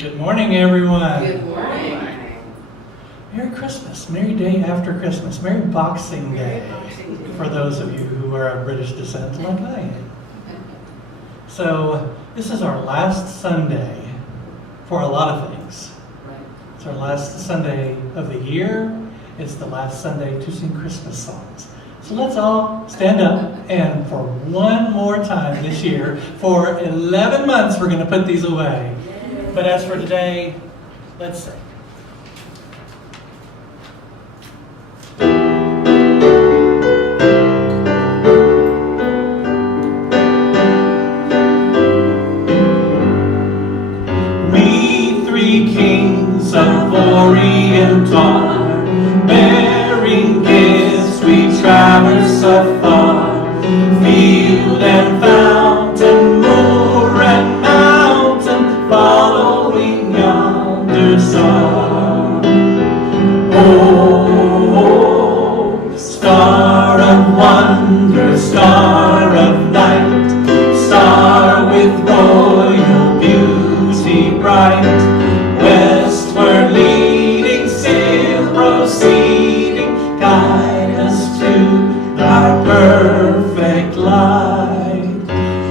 Good morning, everyone. Good morning. Merry Christmas. Merry day after Christmas. Merry Boxing Day for those of you who are of British descent like I am. So this is our last Sunday for a lot of things. It's our last Sunday of the year. It's the last Sunday to sing Christmas songs. So let's all stand up and for one more time this year, for 11 months we're going to put these away. But as for today, let's sing. We three kings of Orient are, bearing gifts we traverse afar, field and fountain, moor and mountain, following yonder star. Oh, star of wonder, star of light, star with royal beauty bright, westward leading, still proceeding, guide us to thy perfect light.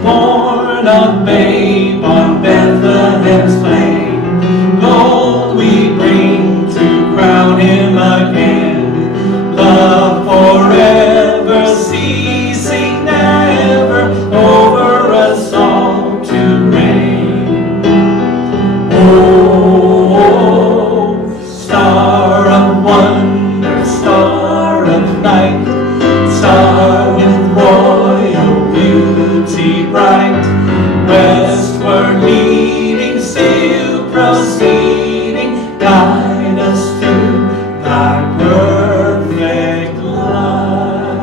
Born of babe on Bethlehem's plain, gold we bring to crown him again. Love forever, ceasing never, over us all to reign. Oh, star of wonder, star of light, star with royal beauty bright, westward leading, still proceeding, guide us to thy perfect light.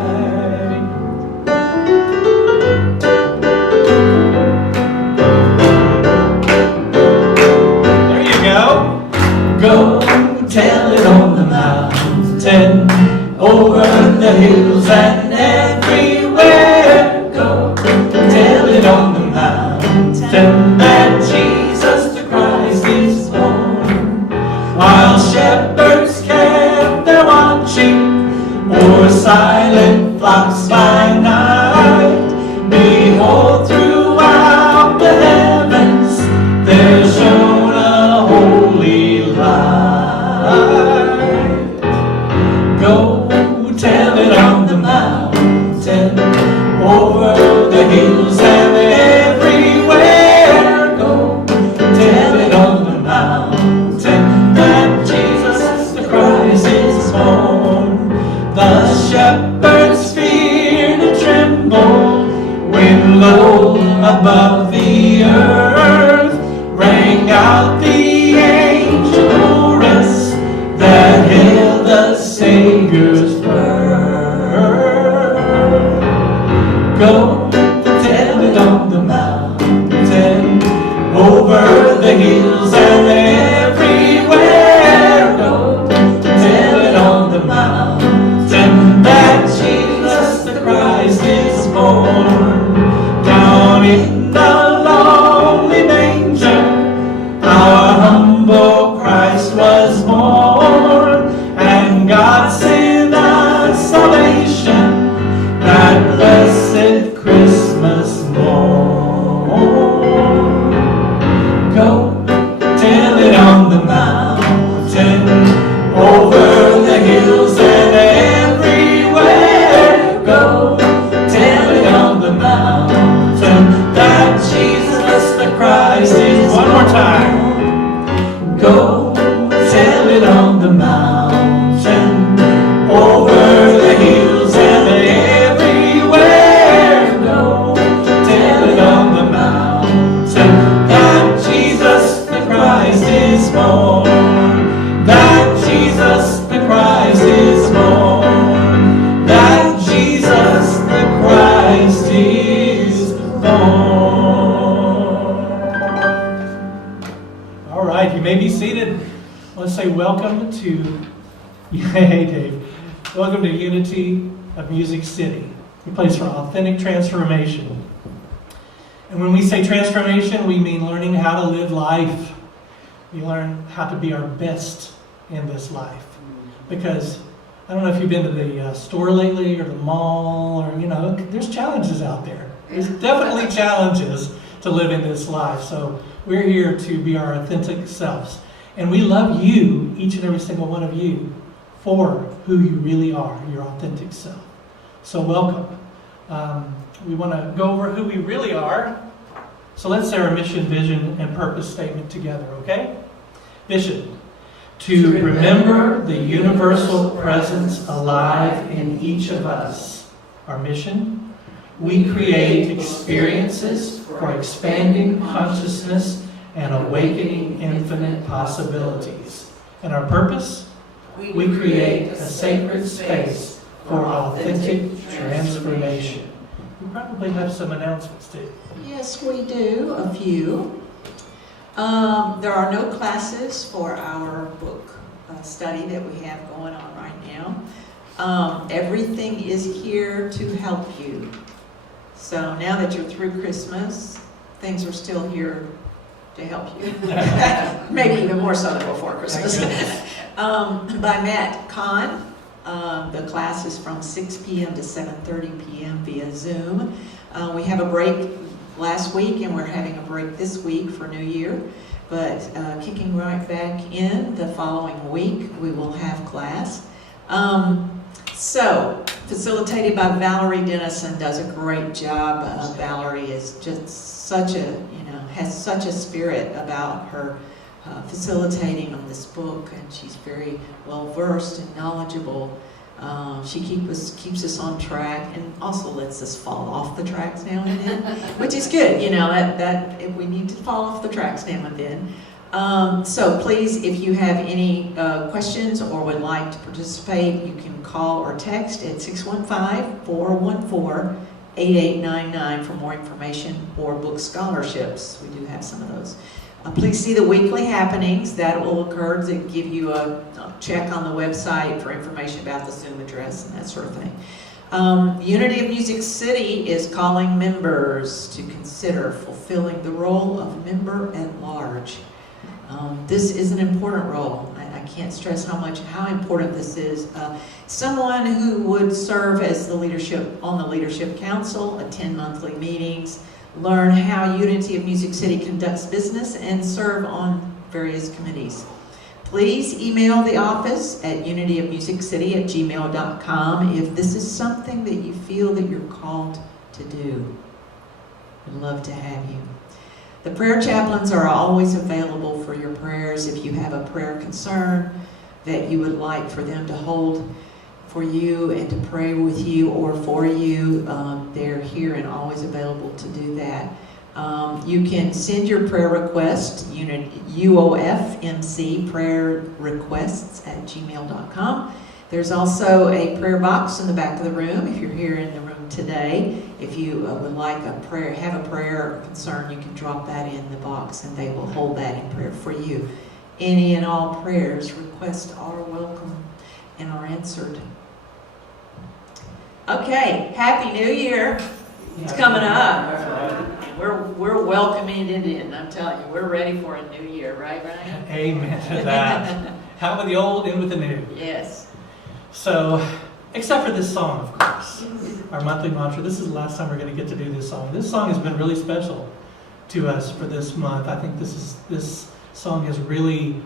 There you go. Go tell it on the mountain, over the hills and everywhere. Go tell it on the mountain that Jesus the Christ is born. While shepherds kept their watching o'er silent flocks by night, behold, throughout the heavens there shone a holy light. Go tell it on the mountain, over the hills and everywhere. Go tell it on the mountain that Jesus the Christ is born. The shepherds feared and trembled when low above the earth rang out the angel chorus that hailed the Savior's birth. Go tell it on the mountain, over the hills and everywhere. Go tell it on the mountain that Jesus the Christ is born. Down in the lonely manger, our humble Christ was born, and God sent us salvation that blessed Christmas morn. Go tell it on the mountain, over the hills and everywhere. Go tell it on the mountain that Jesus the Christ is. One more time. Go tell it on the mountain, over the hills and everywhere. Go tell it on the mountain that Jesus the Christ is born. That Jesus the Christ is born. That Jesus the Christ is born. All right, you may be seated. Let's say welcome to, hey Dave, welcome to Unity of Music City, a place for authentic transformation. And when we say transformation, we mean learning how to live life We learn how to be our best in this life. Because I don't know if you've been to the store lately or the mall, or, there's challenges out there. There's definitely challenges to live in this life. So we're here to be our authentic selves. And we love you, each and every single one of you, for who you really are, your authentic self. So welcome. We want to go over who we really are. So let's say our mission, vision, and purpose statement together, okay? Mission: to remember the universal presence alive in each of us. Our mission: we create experiences for expanding consciousness and awakening infinite possibilities. And our purpose: we create a sacred space for authentic transformation. We probably have some announcements too. Yes, we do, a few. There are no classes for our book study that we have going on right now. Everything is here to help you. So now that you're through Christmas, things are still here to help you. Maybe even more so than before Christmas. By Matt Kahn. The class is from 6 p.m. to 7:30 p.m. via Zoom. We have a break last week, and we're having a break this week for New Year. But kicking right back in the following week, we will have class. So, facilitated by Valerie Dennison, does a great job. Valerie is just such a, has such a spirit about her facilitating on this book, and she's very well versed and knowledgeable. She keeps us on track, and also lets us fall off the tracks now and then, which is good. That if we need to fall off the tracks now and then. So please, if you have any questions or would like to participate, you can call or text at 615-414-8899 for more information, or book scholarships. We do have some of those. Please see the weekly happenings that will occur to give you a check on the website for information about the Zoom address and that sort of thing. Unity of Music City is calling members to consider fulfilling the role of member at large. This is an important role. I can't stress how important this is. Someone who would serve as on the Leadership Council, attend monthly meetings, learn how Unity of Music City conducts business, and serve on various committees. Please email the office at unityofmusiccity@gmail.com if this is something that you feel that you're called to do. We'd love to have you. The prayer chaplains are always available for your prayers. If you have a prayer concern that you would like for them to hold for you and to pray with you or for you, they're here and always available to do that. You can send your prayer request, UOFMC prayer requests @gmail.com. There's also a prayer box in the back of the room if you're here in the room today. If you would like a prayer, have a prayer or concern, you can drop that in the box and they will hold that in prayer for you. Any and all prayers, requests are welcome and are answered. Okay, Happy New Year. It's coming up. We're welcoming it in. I'm telling you, we're ready for a new year, right, Ryan? Amen to that. Out with the old, in with the new. Yes. So, except for this song, of course. Our monthly mantra. This is the last time we're going to get to do this song. This song has been really special to us for this month. I think this song has really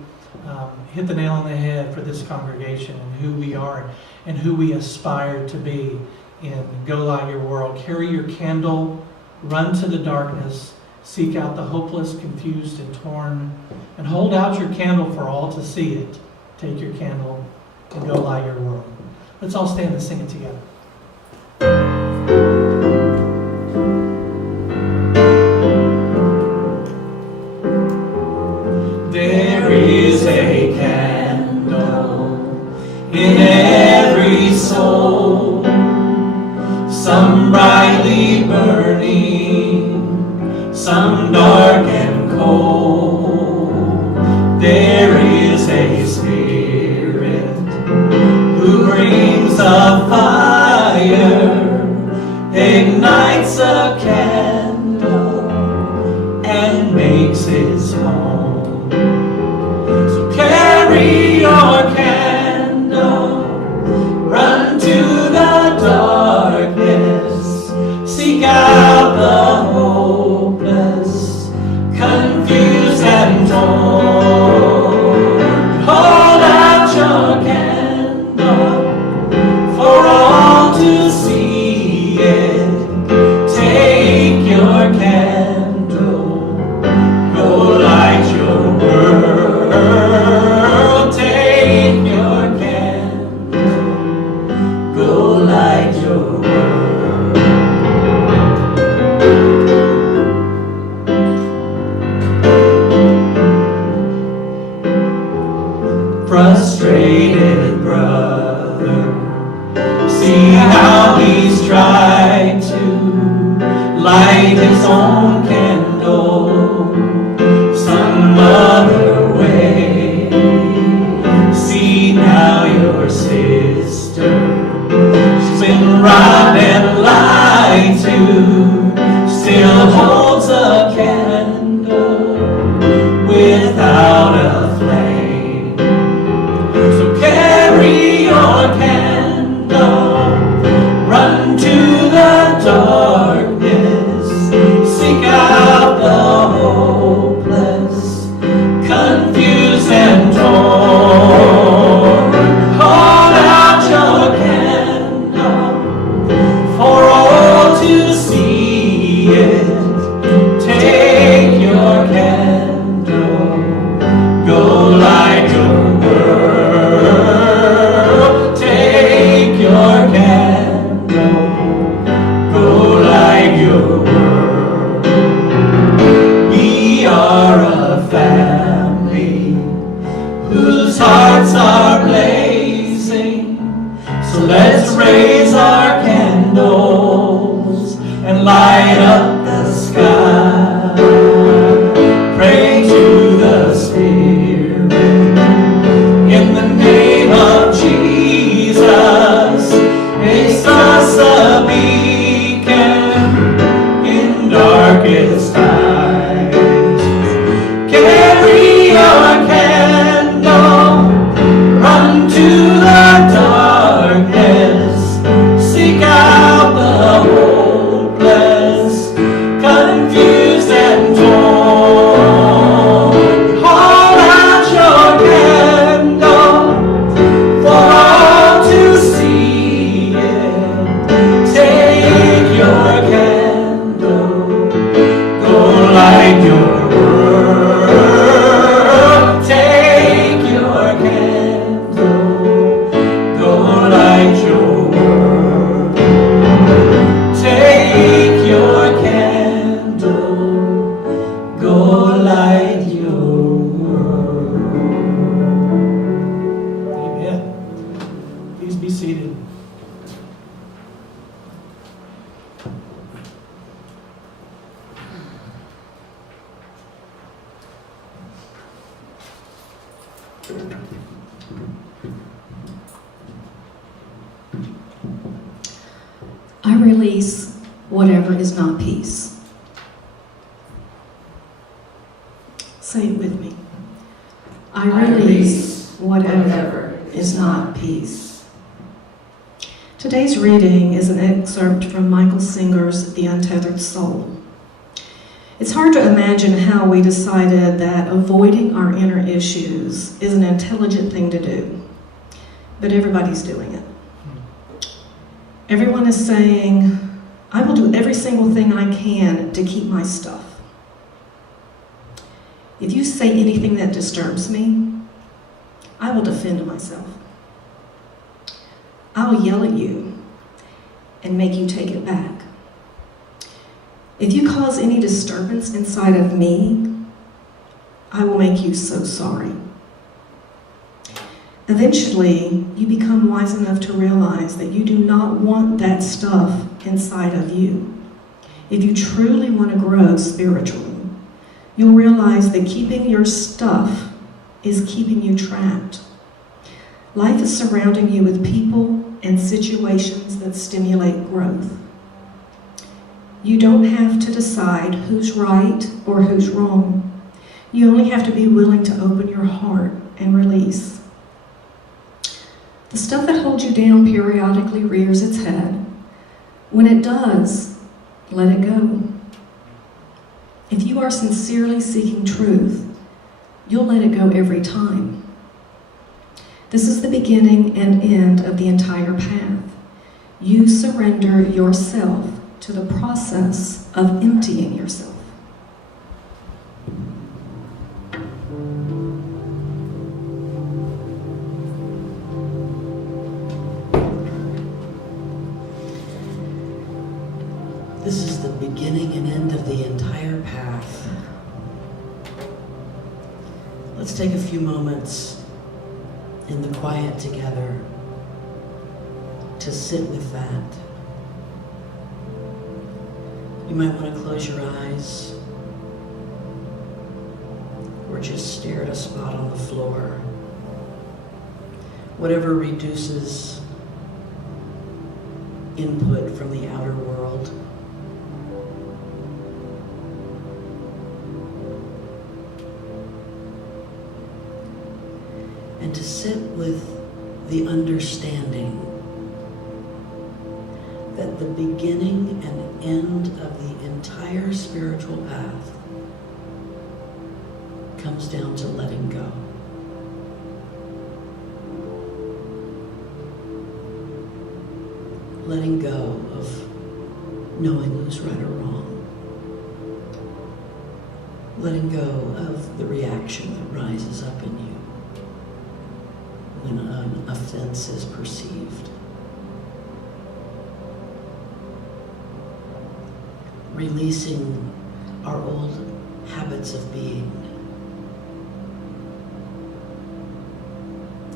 hit the nail on the head for this congregation and who we are and who we aspire to be in Go Light Your World. Carry your candle, run to the darkness, seek out the hopeless, confused, and torn, and hold out your candle for all to see it. Take your candle and go light your world. Let's all stand and sing it together. There is a candle in every soul, some brightly burning, some dark and cold. There is a spirit who brings a fire, ignites a candle, and makes his home. darkest night. Carry your candle, run to the darkness, seek out the hopeless, confused and torn. Hold out your candle for all to see it. Take your candle, go light your world. Take your candle, go light your world. Take your candle, go light your world. Amen. Please be seated. I release whatever is not peace. Say it with me. I release whatever is not peace. Today's reading is an excerpt from Michael Singer's The Untethered Soul. It's hard to imagine how we decided that avoiding our inner issues is an intelligent thing to do, but everybody's doing it. Everyone is saying, I will do every single thing I can to keep my stuff. If you say anything that disturbs me, I will defend myself. I'll yell at you and make you take it back. If you cause any disturbance inside of me, I will make you so sorry. Eventually, you become wise enough to realize that you do not want that stuff inside of you. If you truly want to grow spiritually, you'll realize that keeping your stuff is keeping you trapped. Life is surrounding you with people and situations that stimulate growth. You don't have to decide who's right or who's wrong. You only have to be willing to open your heart and release. The stuff that holds you down periodically rears its head. When it does, let it go. If you are sincerely seeking truth, you'll let it go every time. This is the beginning and end of the entire path. You surrender yourself to the process of emptying yourself. This is the beginning and end of the entire path. Let's take a few moments in the quiet together to sit with that. You might want to close your eyes or just stare at a spot on the floor. Whatever reduces input from the outer world. And to sit with the understanding that the beginning and end of the entire spiritual path comes down to letting go. Letting go of knowing who's right or wrong. Letting go of the reaction that rises up in you when an offense is perceived. Releasing our old habits of being,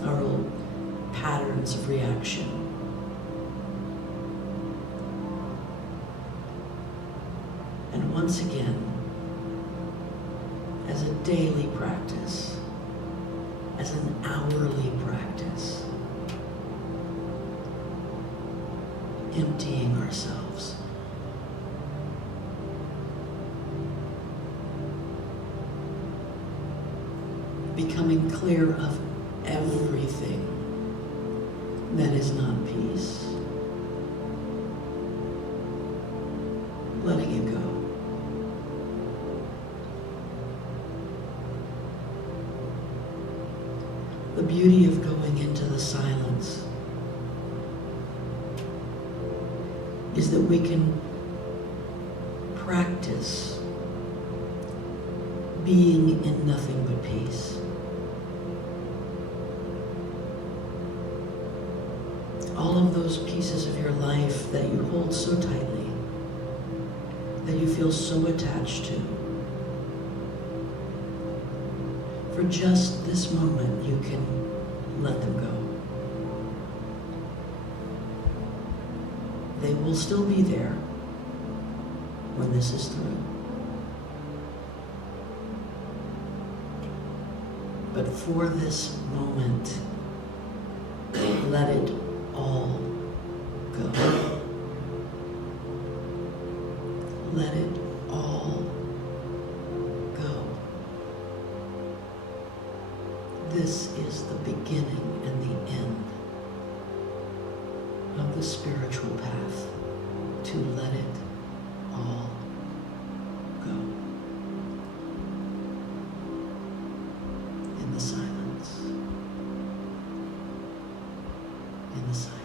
our old patterns of reaction. And once again, as a daily practice, as an hourly practice, emptying ourselves. becoming clear of everything that is not peace. Letting it go. The beauty of going into the silence is that we can practice being in nothing but peace. All of those pieces of your life that you hold so tightly, that you feel so attached to, for just this moment you can let them go. They will still be there when this is through. But for this moment, let it all go. Let it all go. This is the beginning and the end of the spiritual path, to let it all go. In the silence. In the silence.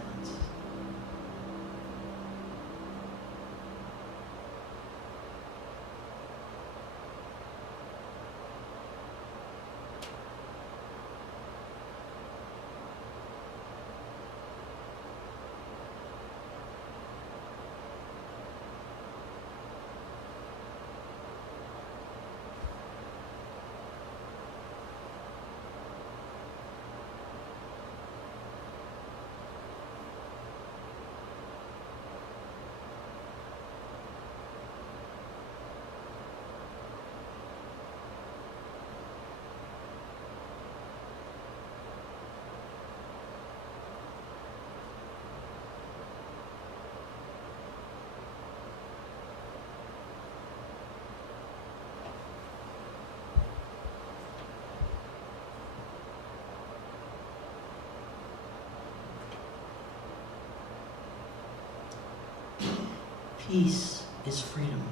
Peace is freedom.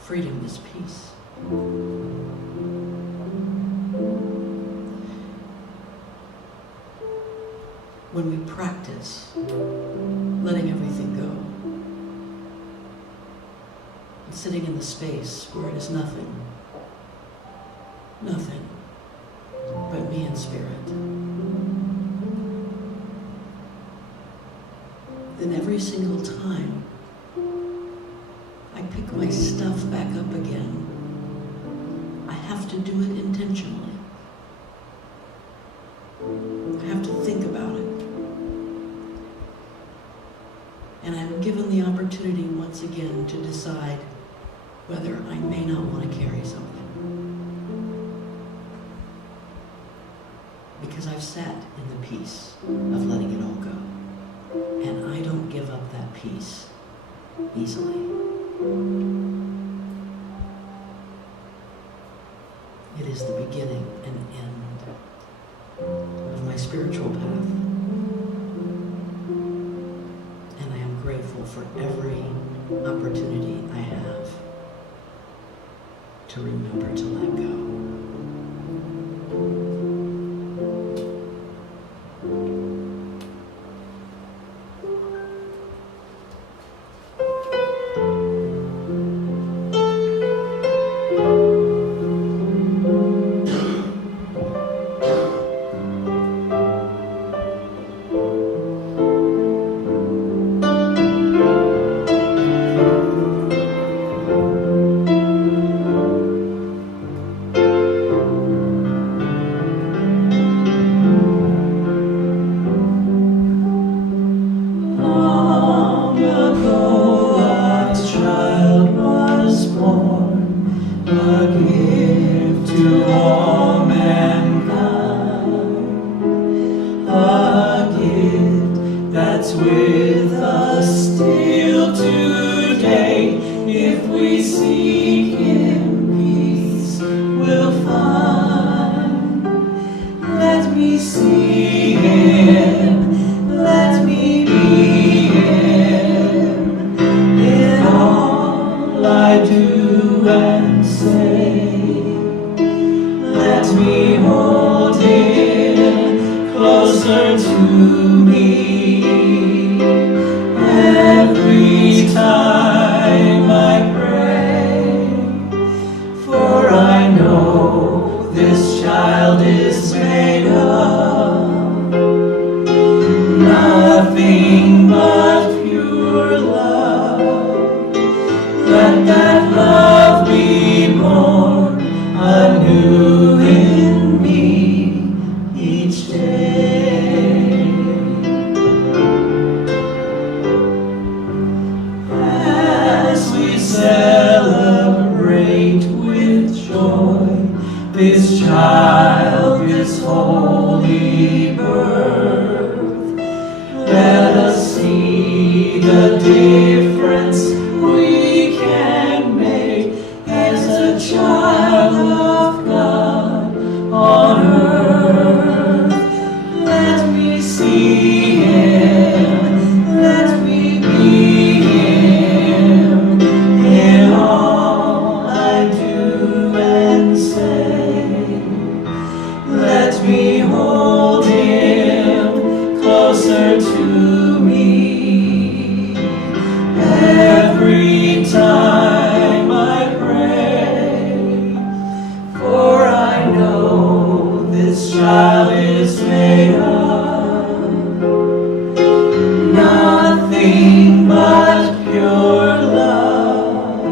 Freedom is peace. When we practice letting everything go, and sitting in the space where it is nothing, nothing but me and spirit, then every single time I pick my stuff back up again, I have to do it intentionally. I have to think about it. And I'm given the opportunity once again to decide whether I may not want to carry something. Because I've sat in the peace of letting it all go. And I don't give up that peace easily. It is the beginning and end of my spiritual path. And I am grateful for every opportunity I have to remember to let go. With us still today, if we seek difference we can make as a child of God on earth. Let me see Him, let me be Him in all I do and say. Let me hold Him closer to me every time I pray, for I know this child is made of nothing but pure love.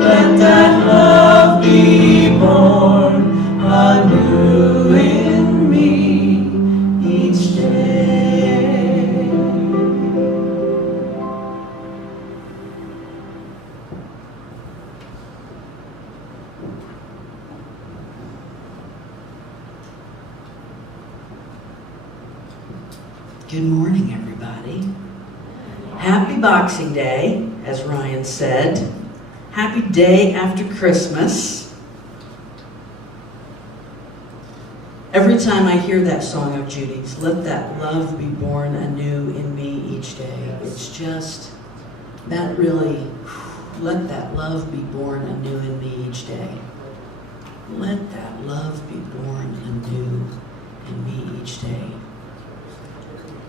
Let that love be born anew in me each day. Good morning, everybody. Happy Boxing Day, as Ryan said. Happy day after Christmas. Every time I hear that song of Judy's, let that love be born anew in me each day. It's just, that really, let that love be born anew in me each day. Let that love be born anew in me each day.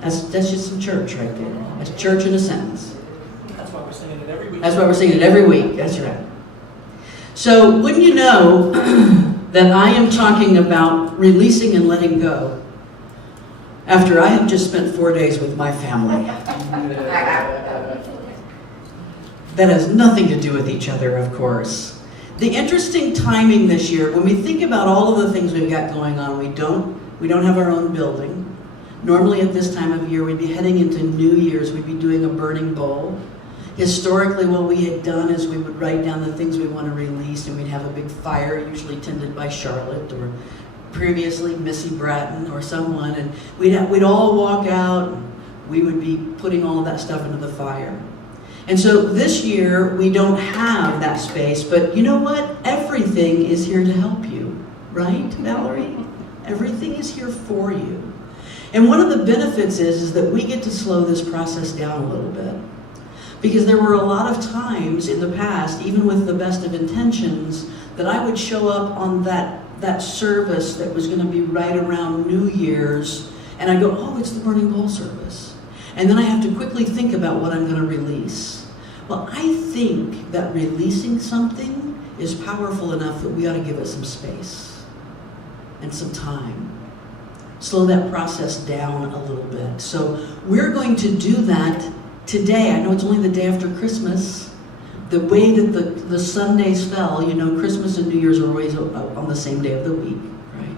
That's just some church right there. That's church in a sentence. That's why we're singing it every week. That's why we're singing it every week. That's right. So, wouldn't you know that I am talking about releasing and letting go after I have just spent 4 days with my family. That has nothing to do with each other, of course. The interesting timing this year, when we think about all of the things we've got going on, we don't have our own building. Normally at this time of year, we'd be heading into New Year's, we'd be doing a burning bowl. Historically, what we had done is we would write down the things we want to release, and we'd have a big fire, usually tended by Charlotte, or previously Missy Bratton or someone, and we'd all walk out, and we would be putting all of that stuff into the fire. And so this year, we don't have that space, but you know what? Everything is here to help you, right, Valerie? Everything is here for you. And one of the benefits is that we get to slow this process down a little bit. Because there were a lot of times in the past, even with the best of intentions, that I would show up on that service that was going to be right around New Year's, and I go, oh, it's the burning bowl service. And then I have to quickly think about what I'm going to release. Well, I think that releasing something is powerful enough that we ought to give it some space and some time. Slow that process down a little bit. So we're going to do that today. I know it's only the day after Christmas. The way that the Sundays fell, you know, Christmas and New Year's are always on the same day of the week, right?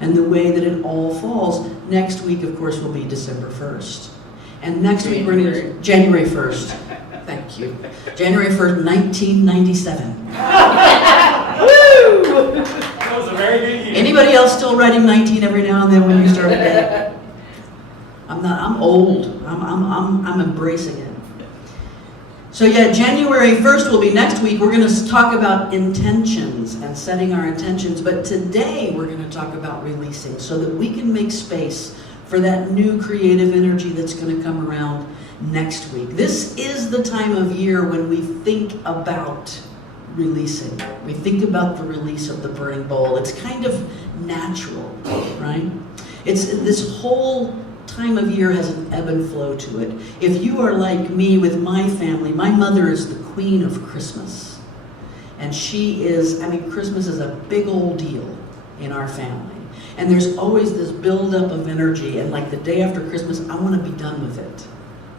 And the way that it all falls, next week, of course, will be December 1st. And next week, we're going to January 1st. Thank you. January 1st, 1997. Woo! That was a very good year. Anybody else still writing 19 every now and then when you start a day? I'm old. I'm embracing it. So yeah, January 1st will be next week. We're going to talk about intentions and setting our intentions. But today we're going to talk about releasing so that we can make space for that new creative energy that's going to come around next week. This is the time of year when we think about releasing. We think about the release of the burning bowl. It's kind of natural, right? It's this whole time of year has an ebb and flow to it. If you are like me with my family, my mother is the queen of Christmas. And she is, I mean, Christmas is a big old deal in our family. And there's always this buildup of energy, and like the day after Christmas, I want to be done with it.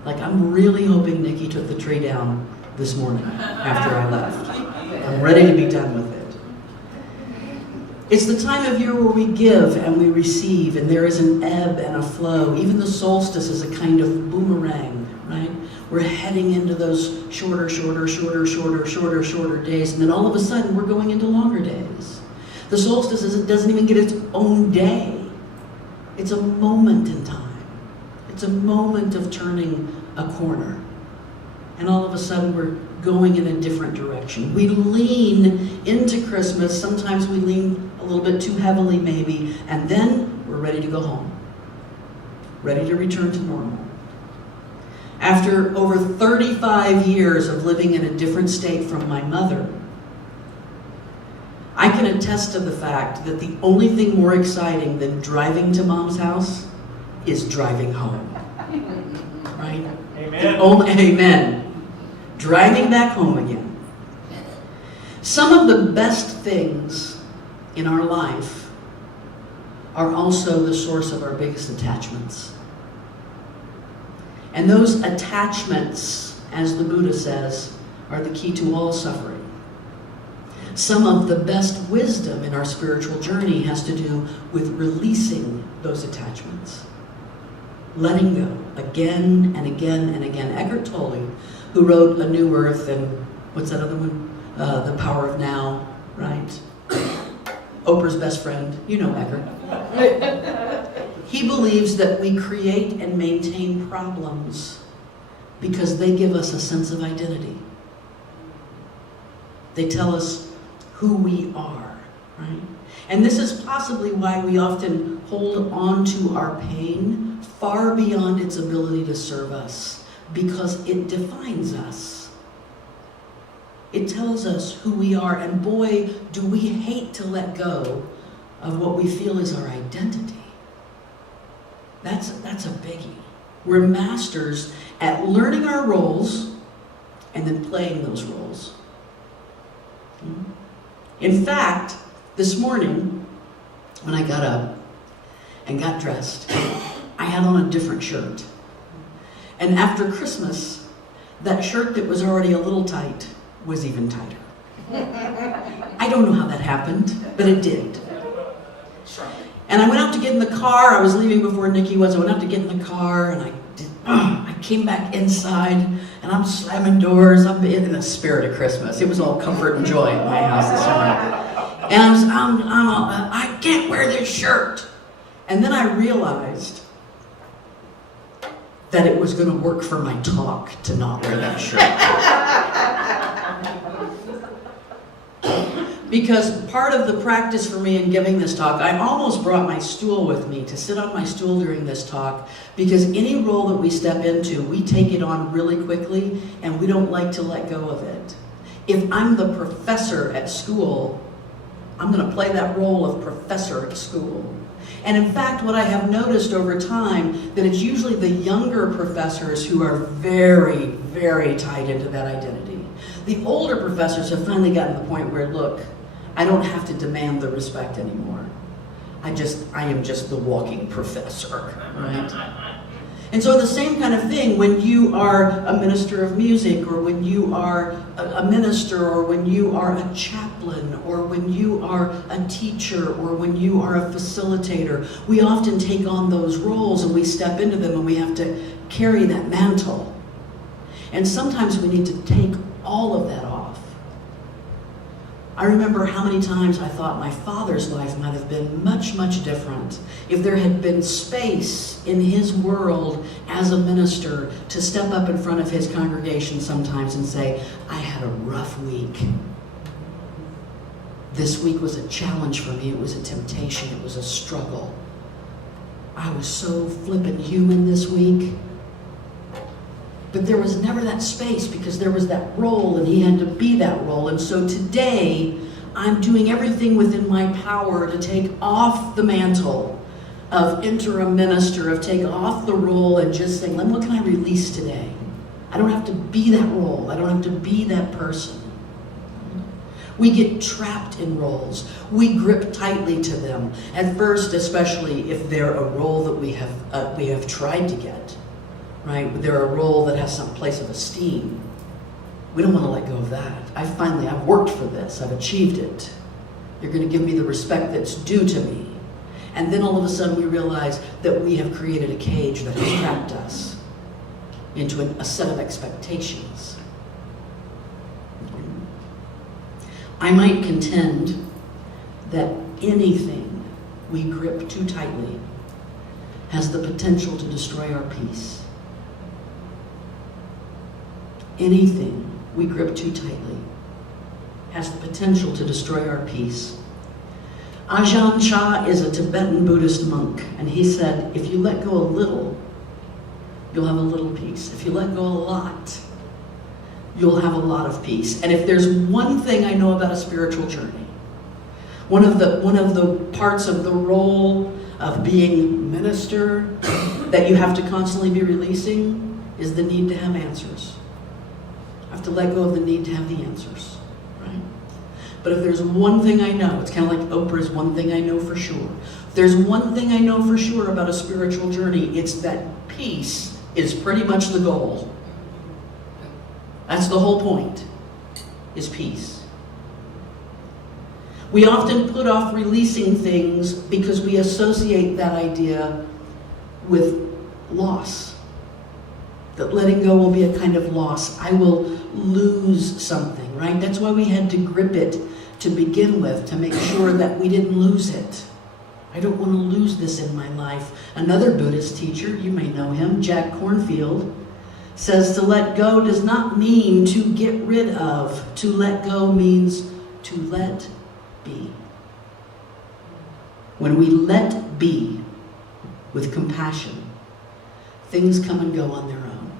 Like, I'm really hoping Nikki took the tree down this morning after I left. I'm ready to be done with it. It's the time of year where we give and we receive, and there is an ebb and a flow. Even the solstice is a kind of boomerang, right? We're heading into those shorter days, and then all of a sudden we're going into longer days. The solstice doesn't even get its own day. It's a moment in time. It's a moment of turning a corner. and all of a sudden we're going in a different direction. We lean into Christmas. Sometimes we lean a little bit too heavily maybe, and then we're ready to go home. Ready to return to normal. After over 35 years of living in a different state from my mother, I can attest to the fact that the only thing more exciting than driving to Mom's house is driving home. Right? Amen. Amen. Driving back home again. Some of the best things in our life are also the source of our biggest attachments. And those attachments, as the Buddha says, are the key to all suffering. Some of the best wisdom in our spiritual journey has to do with releasing those attachments. Letting go again and again and again. Eckhart Tolle, who wrote A New Earth and what's that other one? The Power of Now, right? Oprah's best friend. You know Eckhart. He believes that we create and maintain problems because they give us a sense of identity. They tell us who we are, right? And this is possibly why we often hold on to our pain far beyond its ability to serve us, because it defines us. It tells us who we are, and boy, do we hate to let go of what we feel is our identity. That's a biggie. We're masters at learning our roles and then playing those roles. In fact, this morning, when I got up and got dressed, I had on a different shirt. And after Christmas, that shirt that was already a little tight was even tighter. I don't know how that happened, but it did. And I went out to get in the car. I was leaving before Nikki was. I went out to get in the car, and I came back inside, and I'm slamming doors. I'm in the spirit of Christmas. It was all comfort and joy at my house this morning. And I can't wear this shirt. And then I realized that it was going to work for my talk to not wear that shirt. Because part of the practice for me in giving this talk, I almost brought my stool with me to sit on my stool during this talk, because any role that we step into, we take it on really quickly, and we don't like to let go of it. If I'm the professor at school, I'm going to play that role of professor at school. And in fact, what I have noticed over time, that it's usually the younger professors who are very, very tied into that identity. The older professors have finally gotten to the point where, look, I don't have to demand the respect anymore. I am just the walking professor, right? And so the same kind of thing when you are a minister of music, or when you are a minister, or when you are a chaplain, or when you are a teacher, or when you are a facilitator. We often take on those roles and we step into them, and we have to carry that mantle. And sometimes we need to take all of that off. I remember how many times I thought my father's life might have been much, much different if there had been space in his world as a minister to step up in front of his congregation sometimes and say, I had a rough week. This week was a challenge for me. It was a temptation. It was a struggle. I was so flippin' human this week. But there was never that space, because there was that role, and he had to be that role. And so today, I'm doing everything within my power to take off the mantle of interim minister, of take off the role and just saying, what can I release today? I don't have to be that role. I don't have to be that person. We get trapped in roles. We grip tightly to them. At first, especially if they're a role that we have tried to get. Right? They're a role that has some place of esteem. We don't want to let go of that. I've worked for this. I've achieved it. You're going to give me the respect that's due to me. And then all of a sudden we realize that we have created a cage that has trapped us into a set of expectations. I might contend that anything we grip too tightly has the potential to destroy our peace. anything we grip too tightly has the potential to destroy our peace. Ajahn Chah is a Tibetan Buddhist monk, and he said, if you let go a little, you'll have a little peace. If you let go a lot, you'll have a lot of peace. And if there's one thing I know about a spiritual journey, one of the parts of the role of being minister that you have to constantly be releasing is the need to have answers. I have to let go of the need to have the answers, right? But if there's one thing I know, it's kind of like Oprah's one thing I know for sure. If there's one thing I know for sure about a spiritual journey, it's that peace is pretty much the goal. That's the whole point, is peace. We often put off releasing things because we associate that idea with loss. That letting go will be a kind of loss. I will lose something, right? That's why we had to grip it to begin with, to make sure that we didn't lose it. I don't want to lose this in my life. Another Buddhist teacher, you may know him, Jack Kornfield, says to let go does not mean to get rid of. To let go means to let be. When we let be with compassion, things come and go on their own.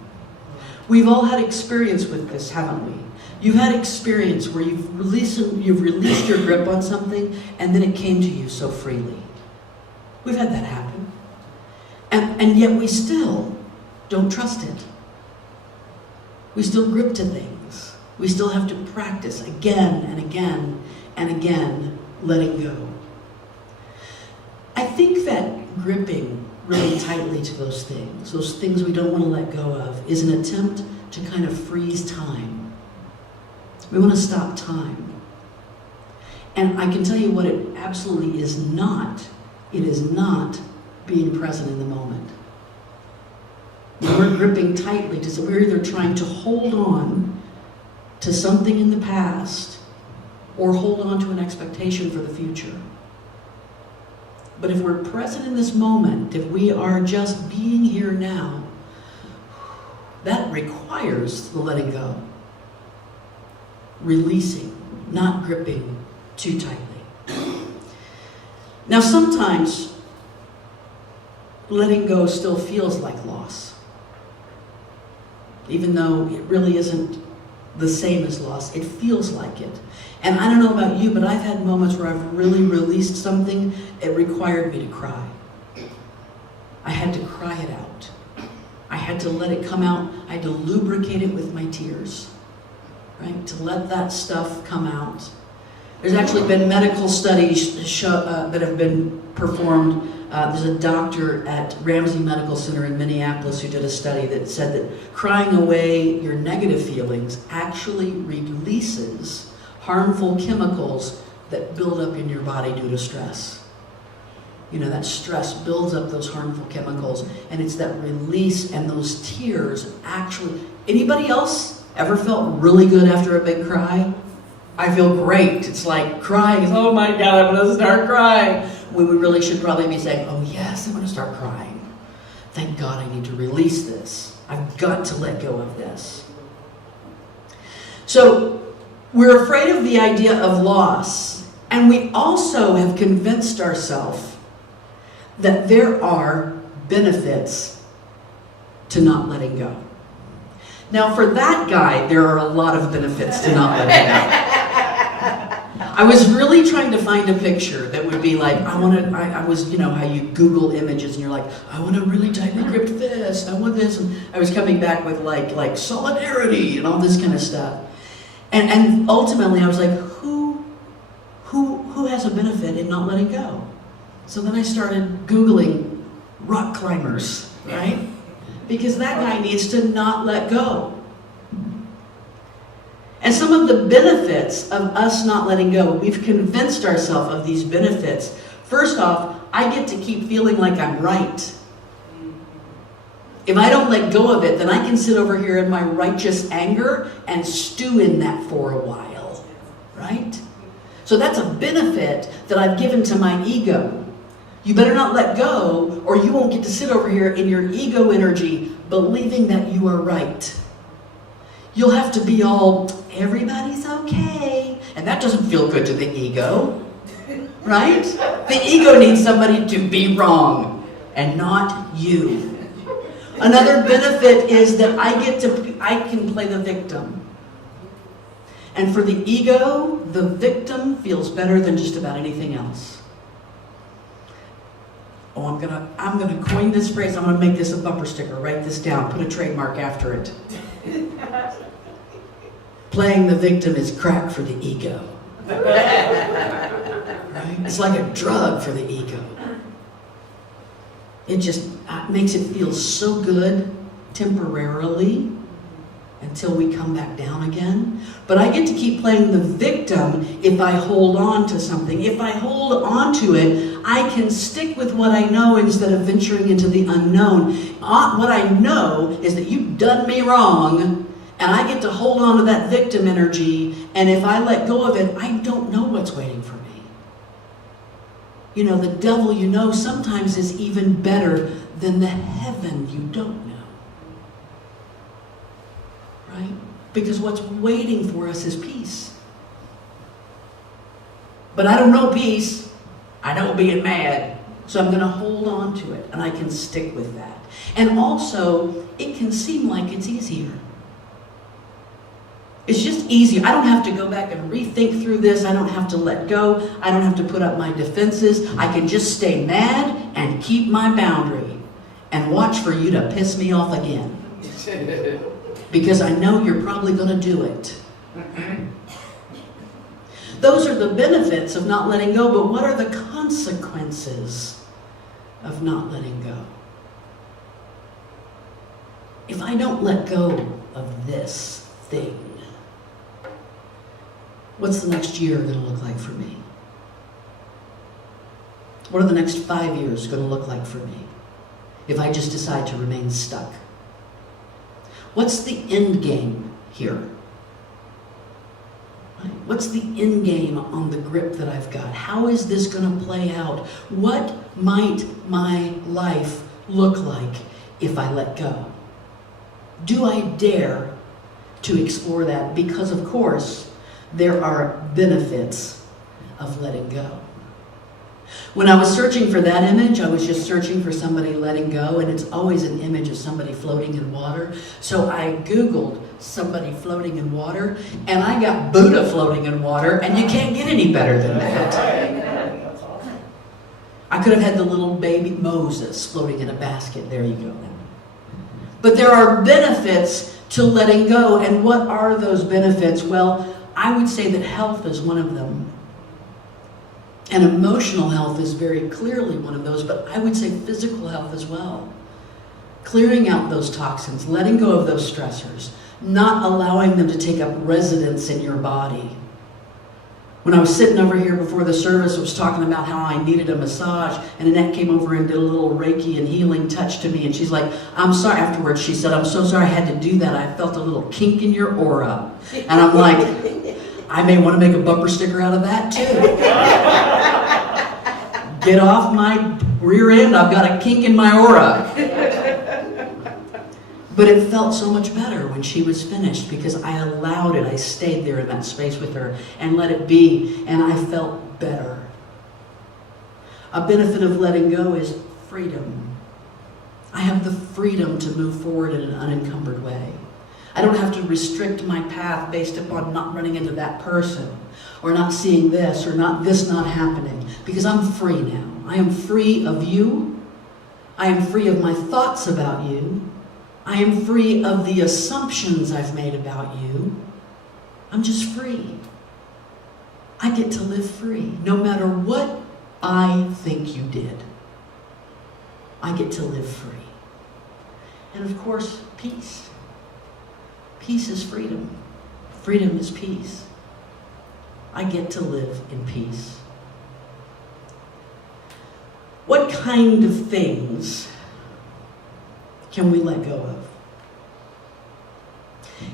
We've all had experience with this, haven't we? You've had experience where you've released your grip on something and then it came to you so freely. We've had that happen. And yet we still don't trust it. We still grip to things. We still have to practice again and again and again letting go. I think that gripping really tightly to those things we don't want to let go of, is an attempt to kind of freeze time. We want to stop time. And I can tell you what it absolutely is not. It is not being present in the moment. When we're gripping tightly, we're either trying to hold on to something in the past or hold on to an expectation for the future. But if we're present in this moment, if we are just being here now, that requires the letting go. Releasing, not gripping too tightly. Now sometimes letting go still feels like loss. Even though it really isn't the same as loss, it feels like it. And I don't know about you, but I've had moments where I've really released something. It required me to cry. I had to cry it out. I had to let it come out. I had to lubricate it with my tears, right? To let that stuff come out. There's actually been medical studies that have been performed. There's a doctor at Ramsey Medical Center in Minneapolis who did a study that said that crying away your negative feelings actually releases harmful chemicals that build up in your body due to stress. You know, that stress builds up those harmful chemicals, and it's that release and those tears actually... Anybody else ever felt really good after a big cry? I feel great. It's like crying is, oh my God, I'm going to start crying. When we really should probably be saying, oh yes, I'm going to start crying. Thank God I need to release this. I've got to let go of this. So we're afraid of the idea of loss, and we also have convinced ourselves that there are benefits to not letting go. Now for that guy, there are a lot of benefits to not letting go. I was really trying to find a picture that would be like, I was, you know, how you Google images and you're like, I want to really tightly grip this, I want this. And I was coming back with like solidarity and all this kind of stuff. And ultimately I was like, who has a benefit in not letting go? So then I started Googling rock climbers, right? Because that guy needs to not let go. And some of the benefits of us not letting go, we've convinced ourselves of these benefits. First off, I get to keep feeling like I'm right. If I don't let go of it, then I can sit over here in my righteous anger and stew in that for a while, right? So that's a benefit that I've given to my ego. You better not let go, or you won't get to sit over here in your ego energy believing that you are right. You'll have to be all, everybody's okay. And that doesn't feel good to the ego, right? The ego needs somebody to be wrong and not you. Another benefit is that I can play the victim. And for the ego, the victim feels better than just about anything else. Oh, I'm gonna coin this phrase. I'm gonna make this a bumper sticker. Write this down. Put a trademark after it. Playing the victim is crack for the ego. Right? It's like a drug for the ego. It just makes it feel so good temporarily until we come back down again. But I get to keep playing the victim if I hold on to something. If I hold on to it, I can stick with what I know instead of venturing into the unknown. What I know is that you've done me wrong, and I get to hold on to that victim energy, and if I let go of it, I don't know what's waiting for me. You know, the devil you know sometimes is even better than the heaven you don't know. Right? Because what's waiting for us is peace. But I don't know peace. I know being mad. So I'm going to hold on to it, and I can stick with that. And also, it can seem like it's easier. It's just easier. I don't have to go back and rethink through this. I don't have to let go. I don't have to put up my defenses. I can just stay mad and keep my boundary and watch for you to piss me off again. Because I know you're probably going to do it. Those are the benefits of not letting go, but what are the consequences of not letting go? If I don't let go of this thing, what's the next year going to look like for me? What are the next 5 years going to look like for me if I just decide to remain stuck? What's the end game here? Right? What's the end game on the grip that I've got? How is this going to play out? What might my life look like if I let go? Do I dare to explore that? Because, of course, there are benefits of letting go. When I was searching for that image, I was just searching for somebody letting go, and it's always an image of somebody floating in water. So I Googled somebody floating in water, and I got Buddha floating in water, and you can't get any better than that. I could have had the little baby Moses floating in a basket. There you go. But there are benefits to letting go, and what are those benefits? Well, I would say that health is one of them. And emotional health is very clearly one of those, but I would say physical health as well. Clearing out those toxins, letting go of those stressors, not allowing them to take up residence in your body. When I was sitting over here before the service, I was talking about how I needed a massage, and Annette came over and did a little Reiki and healing touch to me, and she's like, I'm sorry. Afterwards, she said, I'm so sorry I had to do that. I felt a little kink in your aura. And I'm like, I may want to make a bumper sticker out of that too. Get off my rear end, I've got a kink in my aura. But it felt so much better when she was finished because I allowed it. I stayed there in that space with her and let it be, and I felt better. A benefit of letting go is freedom. I have the freedom to move forward in an unencumbered way. I don't have to restrict my path based upon not running into that person or not seeing this or this not happening, because I'm free now. I am free of you. I am free of my thoughts about you. I am free of the assumptions I've made about you. I'm just free. I get to live free no matter what I think you did. I get to live free. And of course, peace. Peace is freedom. Freedom is peace. I get to live in peace. What kind of things can we let go of?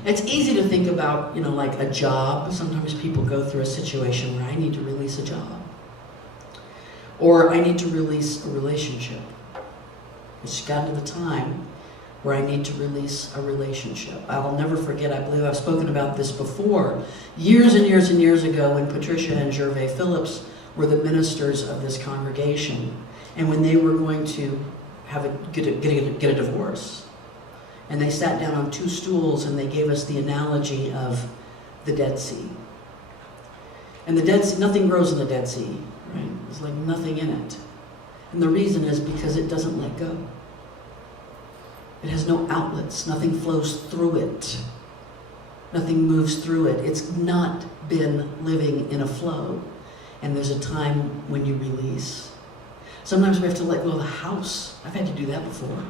It's easy to think about, like a job. Sometimes people go through a situation where I need to release a job. Or I need to release a relationship. It's gotten to the time where I need to release a relationship. I'll never forget, I believe I've spoken about this before, years and years and years ago when Patricia and Gervais Phillips were the ministers of this congregation, and when they were going to get a divorce. And they sat down on 2 stools and they gave us the analogy of the Dead Sea. And the Dead Sea, nothing grows in the Dead Sea, right? There's like nothing in it. And the reason is because it doesn't let go. It has no outlets. Nothing flows through it. Nothing moves through it. It's not been living in a flow. And there's a time when you release. Sometimes we have to let go of the house. I've had to do that before.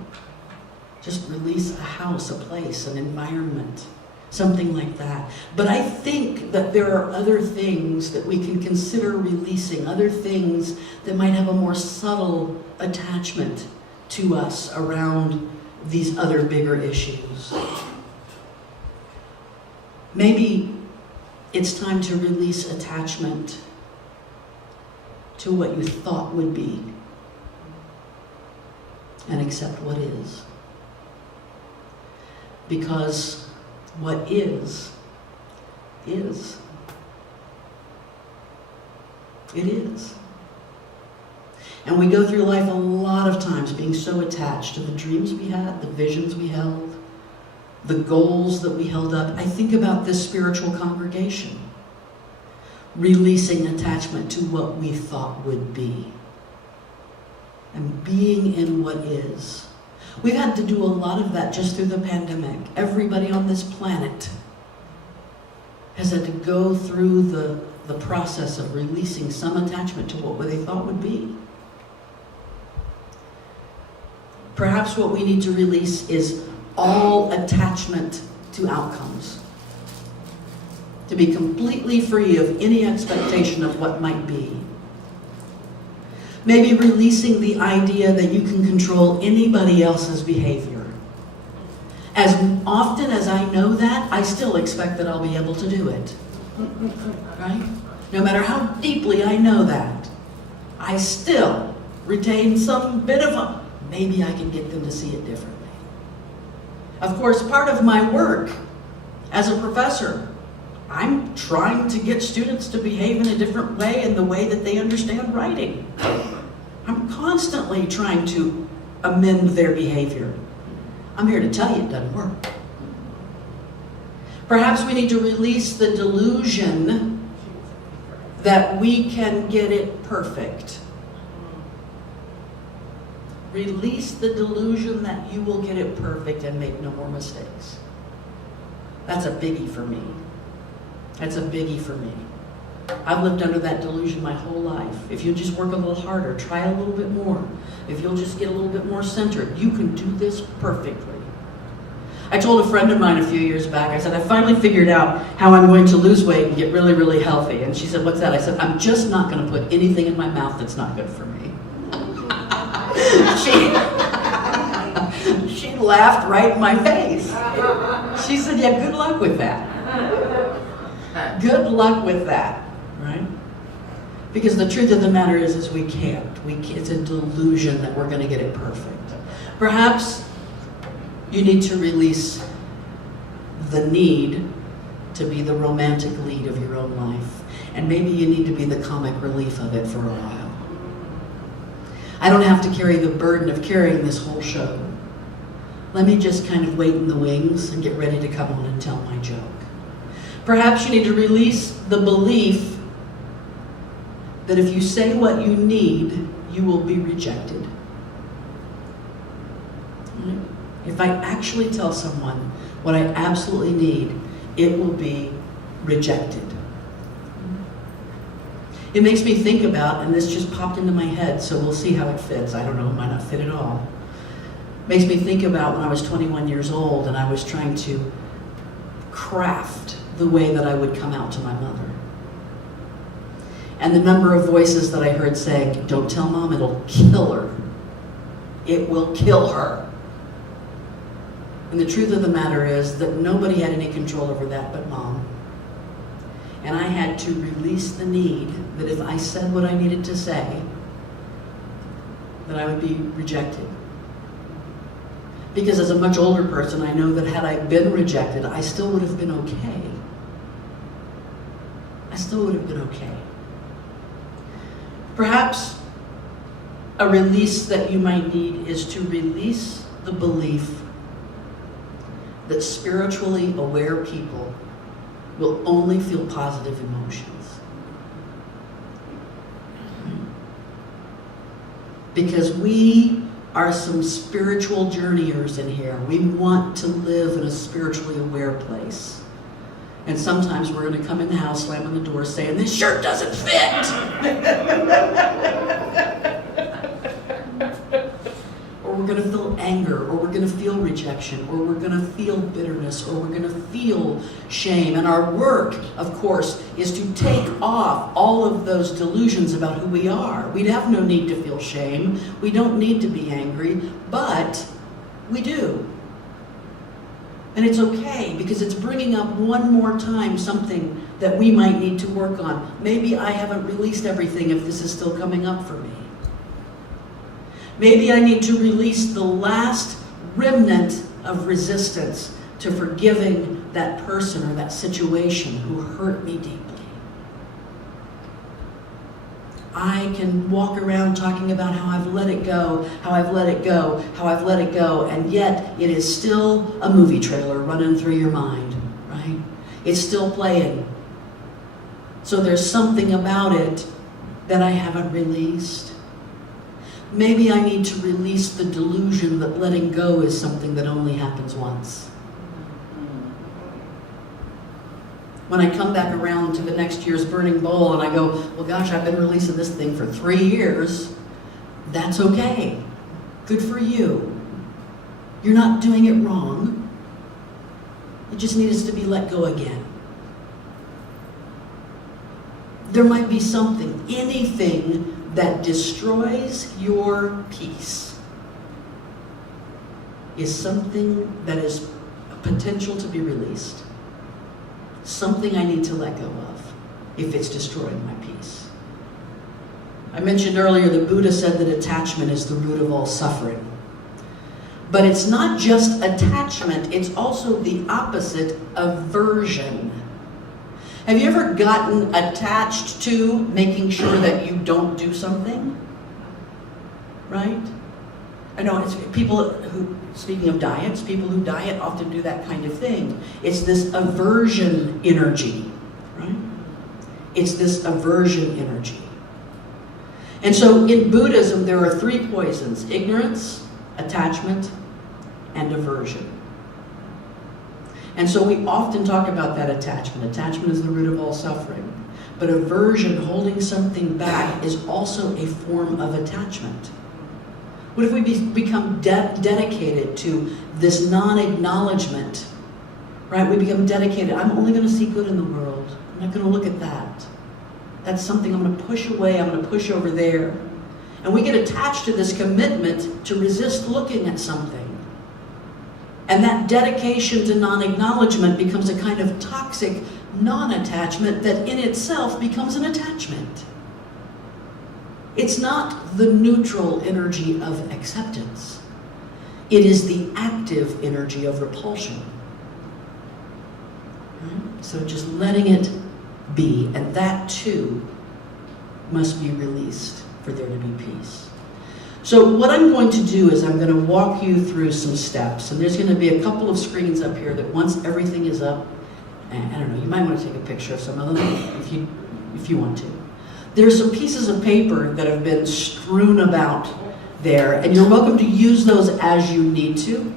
Just release a house, a place, an environment, something like that. But I think that there are other things that we can consider releasing, other things that might have a more subtle attachment to us around these other bigger issues. Maybe it's time to release attachment to what you thought would be and accept what is. Because what is. It is. And we go through life a lot of times being so attached to the dreams we had, the visions we held, the goals that we held up. I think about this spiritual congregation, releasing attachment to what we thought would be, and being in what is. We've had to do a lot of that just through the pandemic. Everybody on this planet has had to go through the process of releasing some attachment to what they thought would be. Perhaps what we need to release is all attachment to outcomes. To be completely free of any expectation of what might be. Maybe releasing the idea that you can control anybody else's behavior. As often as I know that, I still expect that I'll be able to do it. Right? No matter how deeply I know that, I still retain some bit of a, maybe I can get them to see it differently. Of course, part of my work as a professor, I'm trying to get students to behave in a different way in the way that they understand writing. I'm constantly trying to amend their behavior. I'm here to tell you it doesn't work. Perhaps we need to release the delusion that we can get it perfect. Release the delusion that you will get it perfect and make no more mistakes. That's a biggie for me. That's a biggie for me. I've lived under that delusion my whole life. If you just work a little harder, try a little bit more, if you'll just get a little bit more centered, you can do this perfectly. I told a friend of mine a few years back, I said, I finally figured out how I'm going to lose weight and get really, really healthy. And she said, what's that? I said, I'm just not going to put anything in my mouth that's not good for me. She laughed right in my face. She said, yeah, good luck with that. Good luck with that, right? Because the truth of the matter is we can't. It's a delusion that we're going to get it perfect. Perhaps you need to release the need to be the romantic lead of your own life. And maybe you need to be the comic relief of it for a while. I don't have to carry the burden of carrying this whole show. Let me just kind of wait in the wings and get ready to come on and tell my joke. Perhaps you need to release the belief that if you say what you need, you will be rejected. If I actually tell someone what I absolutely need, it will be rejected. It makes me think about, and this just popped into my head, so we'll see how it fits. I don't know, it might not fit at all. Makes me think about when I was 21 years old and I was trying to craft the way that I would come out to my mother. And the number of voices that I heard saying, don't tell mom, it'll kill her. It will kill her. And the truth of the matter is that nobody had any control over that but mom. And I had to release the need that if I said what I needed to say, that I would be rejected. Because as a much older person, I know that had I been rejected, I still would have been okay. I still would have been okay. Perhaps a release that you might need is to release the belief that spiritually aware people will only feel positive emotions. Because we are some spiritual journeyers in here. We want to live in a spiritually aware place. And sometimes we're going to come in the house, slamming the door, saying, "This shirt doesn't fit." Or we're going to feel anger, or we're going to feel rejection, or we're going to feel bitterness, or we're going to feel shame. And our work, of course, is to take off all of those delusions about who we are. We'd have no need to feel shame. We don't need to be angry, but we do. And it's okay, because it's bringing up one more time something that we might need to work on. Maybe I haven't released everything if this is still coming up for me. Maybe I need to release the last remnant of resistance to forgiving that person or that situation who hurt me deeply. I can walk around talking about how I've let it go, how I've let it go, how I've let it go, and yet it is still a movie trailer running through your mind, right? It's still playing. So there's something about it that I haven't released. Maybe I need to release the delusion that letting go is something that only happens once. When I come back around to the next year's burning bowl and I go, well, gosh, I've been releasing this thing for 3 years, that's okay. Good for you. You're not doing it wrong. It just needs to be let go again. There might be something, anything that destroys your peace is something that is potential to be released. Something I need to let go of if it's destroying my peace. I mentioned earlier that Buddha said that attachment is the root of all suffering. But it's not just attachment, it's also the opposite, aversion. Have you ever gotten attached to making sure that you don't do something? Right? I know it's people who, speaking of diets, people who diet often do that kind of thing. It's this aversion energy, right? It's this aversion energy. And so in Buddhism, there are 3 poisons: ignorance, attachment, and aversion. And so we often talk about that attachment. Attachment is the root of all suffering. But aversion, holding something back, is also a form of attachment. What if we become dedicated to this non-acknowledgement, right? We become dedicated. I'm only going to see good in the world. I'm not going to look at that. That's something I'm going to push away. I'm going to push over there. And we get attached to this commitment to resist looking at something. And that dedication to non-acknowledgement becomes a kind of toxic non-attachment that in itself becomes an attachment. It's not the neutral energy of acceptance. It is the active energy of repulsion. Right? So just letting it be, and that too must be released for there to be peace. So what I'm going to do is I'm going to walk you through some steps, and there's going to be a couple of screens up here that once everything is up, and I don't know, you might want to take a picture of some of them if you want to. There's some pieces of paper that have been strewn about there, and you're welcome to use those as you need to.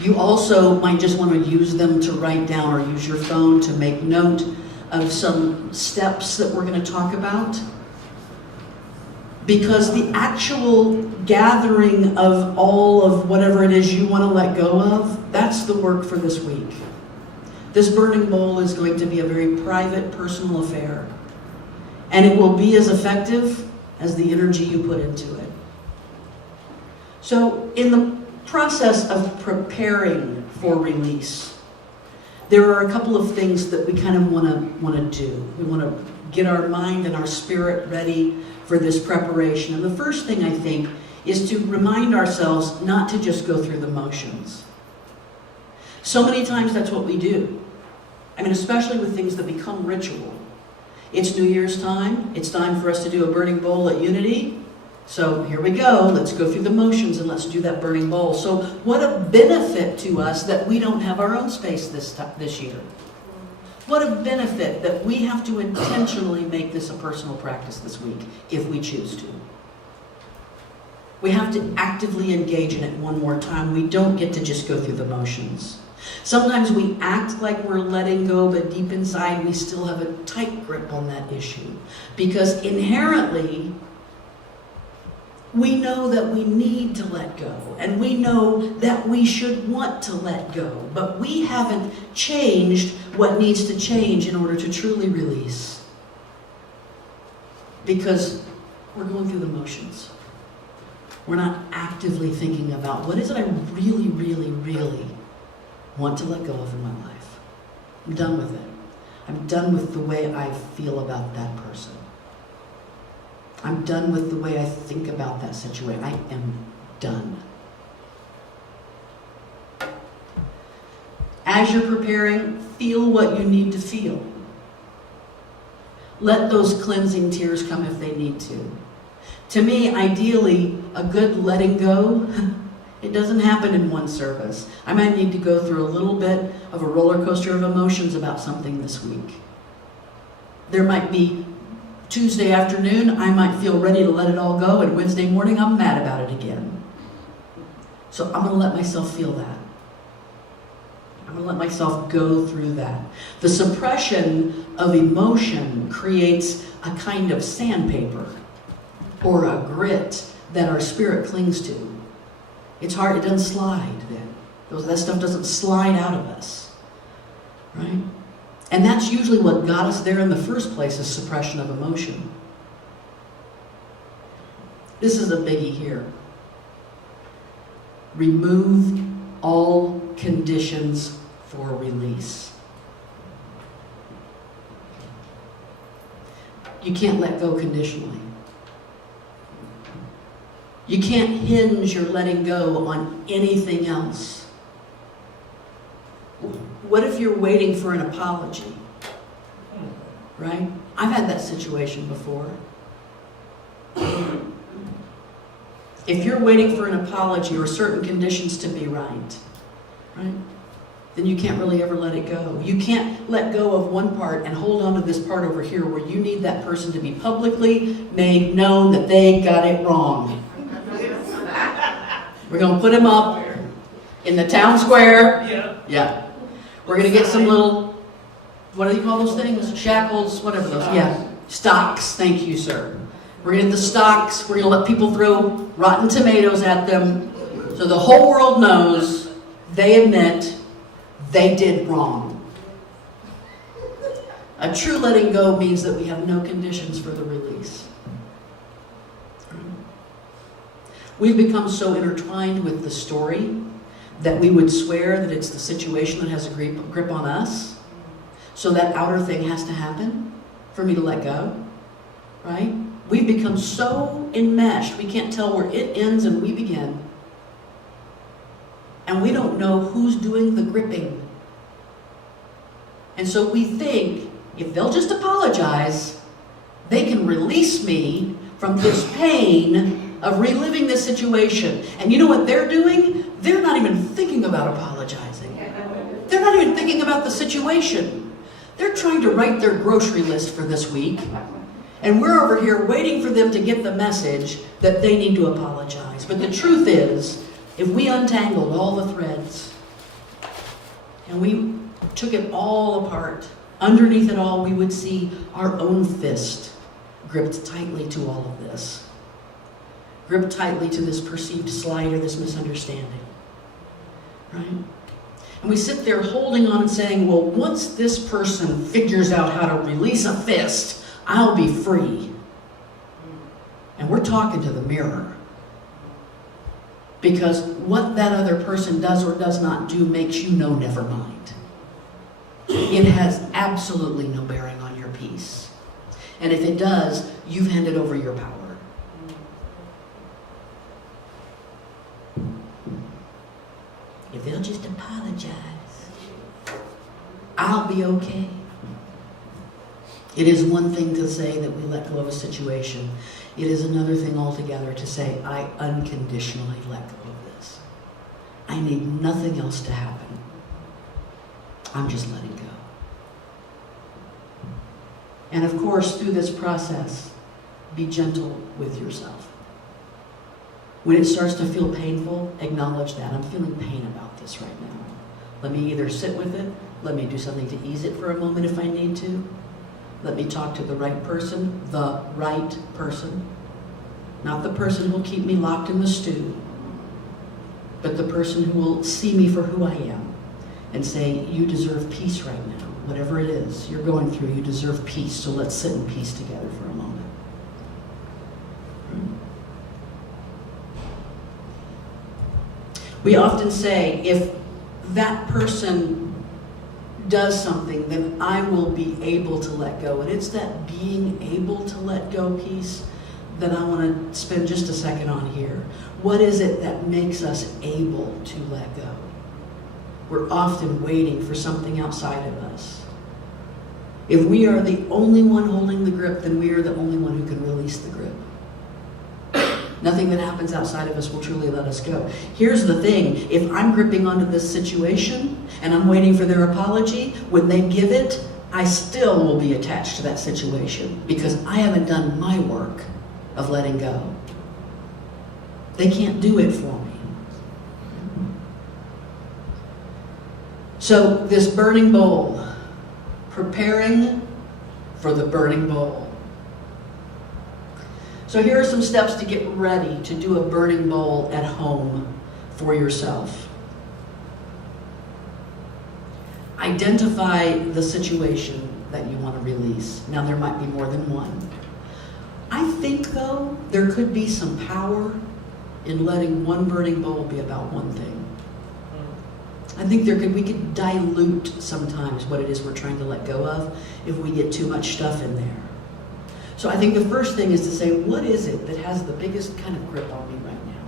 You also might just want to use them to write down, or use your phone to make note of some steps that we're going to talk about. Because the actual gathering of all of whatever it is you want to let go of, that's the work for this week. This burning bowl is going to be a very private, personal affair. And it will be as effective as the energy you put into it. So in the process of preparing for release, there are a couple of things that we kind of want to do. We want to get our mind and our spirit ready for this preparation. And the first thing I think is to remind ourselves not to just go through the motions. So many times that's what we do. I mean, especially with things that become ritual. It's New Year's time. It's time for us to do a burning bowl at Unity. So here we go. Let's go through the motions and let's do that burning bowl. So what a benefit to us that we don't have our own space this year. What a benefit that we have to intentionally make this a personal practice this week, if we choose to. We have to actively engage in it one more time. We don't get to just go through the motions. Sometimes we act like we're letting go, but deep inside we still have a tight grip on that issue. Because inherently, we know that we need to let go, and we know that we should want to let go, but we haven't changed what needs to change in order to truly release. Because we're going through the motions. We're not actively thinking about what is it I really, really, really want to let go of in my life. I'm done with it. I'm done with the way I feel about that person. I'm done with the way I think about that situation. I am done. As you're preparing, feel what you need to feel. Let those cleansing tears come if they need to. To me, ideally, a good letting go, it doesn't happen in one service. I might need to go through a little bit of a roller coaster of emotions about something this week. There might be Tuesday afternoon, I might feel ready to let it all go, and Wednesday morning, I'm mad about it again. So I'm going to let myself feel that. I'm going to let myself go through that. The suppression of emotion creates a kind of sandpaper or a grit that our spirit clings to. It's hard, it doesn't slide then. That stuff doesn't slide out of us, right? And that's usually what got us there in the first place, is suppression of emotion. This is a biggie here. Remove all conditions for release. You can't let go conditionally. You can't hinge your letting go on anything else. What if you're waiting for an apology? Right? I've had that situation before. If you're waiting for an apology or certain conditions to be right, then you can't really ever let it go. You can't let go of one part and hold on to this part over here where you need that person to be publicly made known that they got it wrong. We're going to put him up in the town square. Yeah. We're going to get some little, what do you call those things? Shackles, whatever those. Yeah. Stocks. Thank you, sir. We're going to get the stocks. We're going to let people throw rotten tomatoes at them so the whole world knows they admit they did wrong. A true letting go means that we have no conditions for the release. We've become so intertwined with the story that we would swear that it's the situation that has a grip on us. So that outer thing has to happen for me to let go, right? We've become so enmeshed, we can't tell where it ends and we begin. And we don't know who's doing the gripping. And so we think, if they'll just apologize, they can release me from this pain of reliving this situation. And you know what they're doing? They're not even thinking about apologizing. They're not even thinking about the situation. They're trying to write their grocery list for this week. And we're over here waiting for them to get the message that they need to apologize. But the truth is, if we untangled all the threads and we took it all apart, underneath it all we would see our own fist gripped tightly to all of this. Gripped tightly to this perceived slight or this misunderstanding. Right? And we sit there holding on and saying, well, once this person figures out how to release a fist, I'll be free. And we're talking to the mirror. Because what that other person does or does not do makes you know never mind. It has absolutely no bearing on your peace. And if it does, you've handed over your power. be okay. It is one thing to say that we let go of a situation. It is another thing altogether to say, I unconditionally let go of this. I need nothing else to happen. I'm just letting go. And of course, through this process, be gentle with yourself. When it starts to feel painful, acknowledge that. I'm feeling pain about this right now. Let me either sit with it, let me do something to ease it for a moment if I need to. Let me talk to the right person, not the person who will keep me locked in the stew, but the person who will see me for who I am and say, you deserve peace right now. Whatever it is you're going through, you deserve peace, so let's sit in peace together for a moment. We often say, if that person does something, then I will be able to let go. And it's that being able to let go piece that I want to spend just a second on here. What is it that makes us able to let go? We're often waiting for something outside of us. If we are the only one holding the grip, then we are the only one who can release the grip. Nothing that happens outside of us will truly let us go. Here's the thing. If I'm gripping onto this situation and I'm waiting for their apology, when they give it, I still will be attached to that situation because I haven't done my work of letting go. They can't do it for me. So this burning bowl, preparing for the burning bowl. So here are some steps to get ready to do a burning bowl at home for yourself. Identify the situation that you want to release. Now there might be more than one. I think though, there could be some power in letting one burning bowl be about one thing. I think we could dilute sometimes what it is we're trying to let go of if we get too much stuff in there. So I think the first thing is to say, what is it that has the biggest kind of grip on me right now?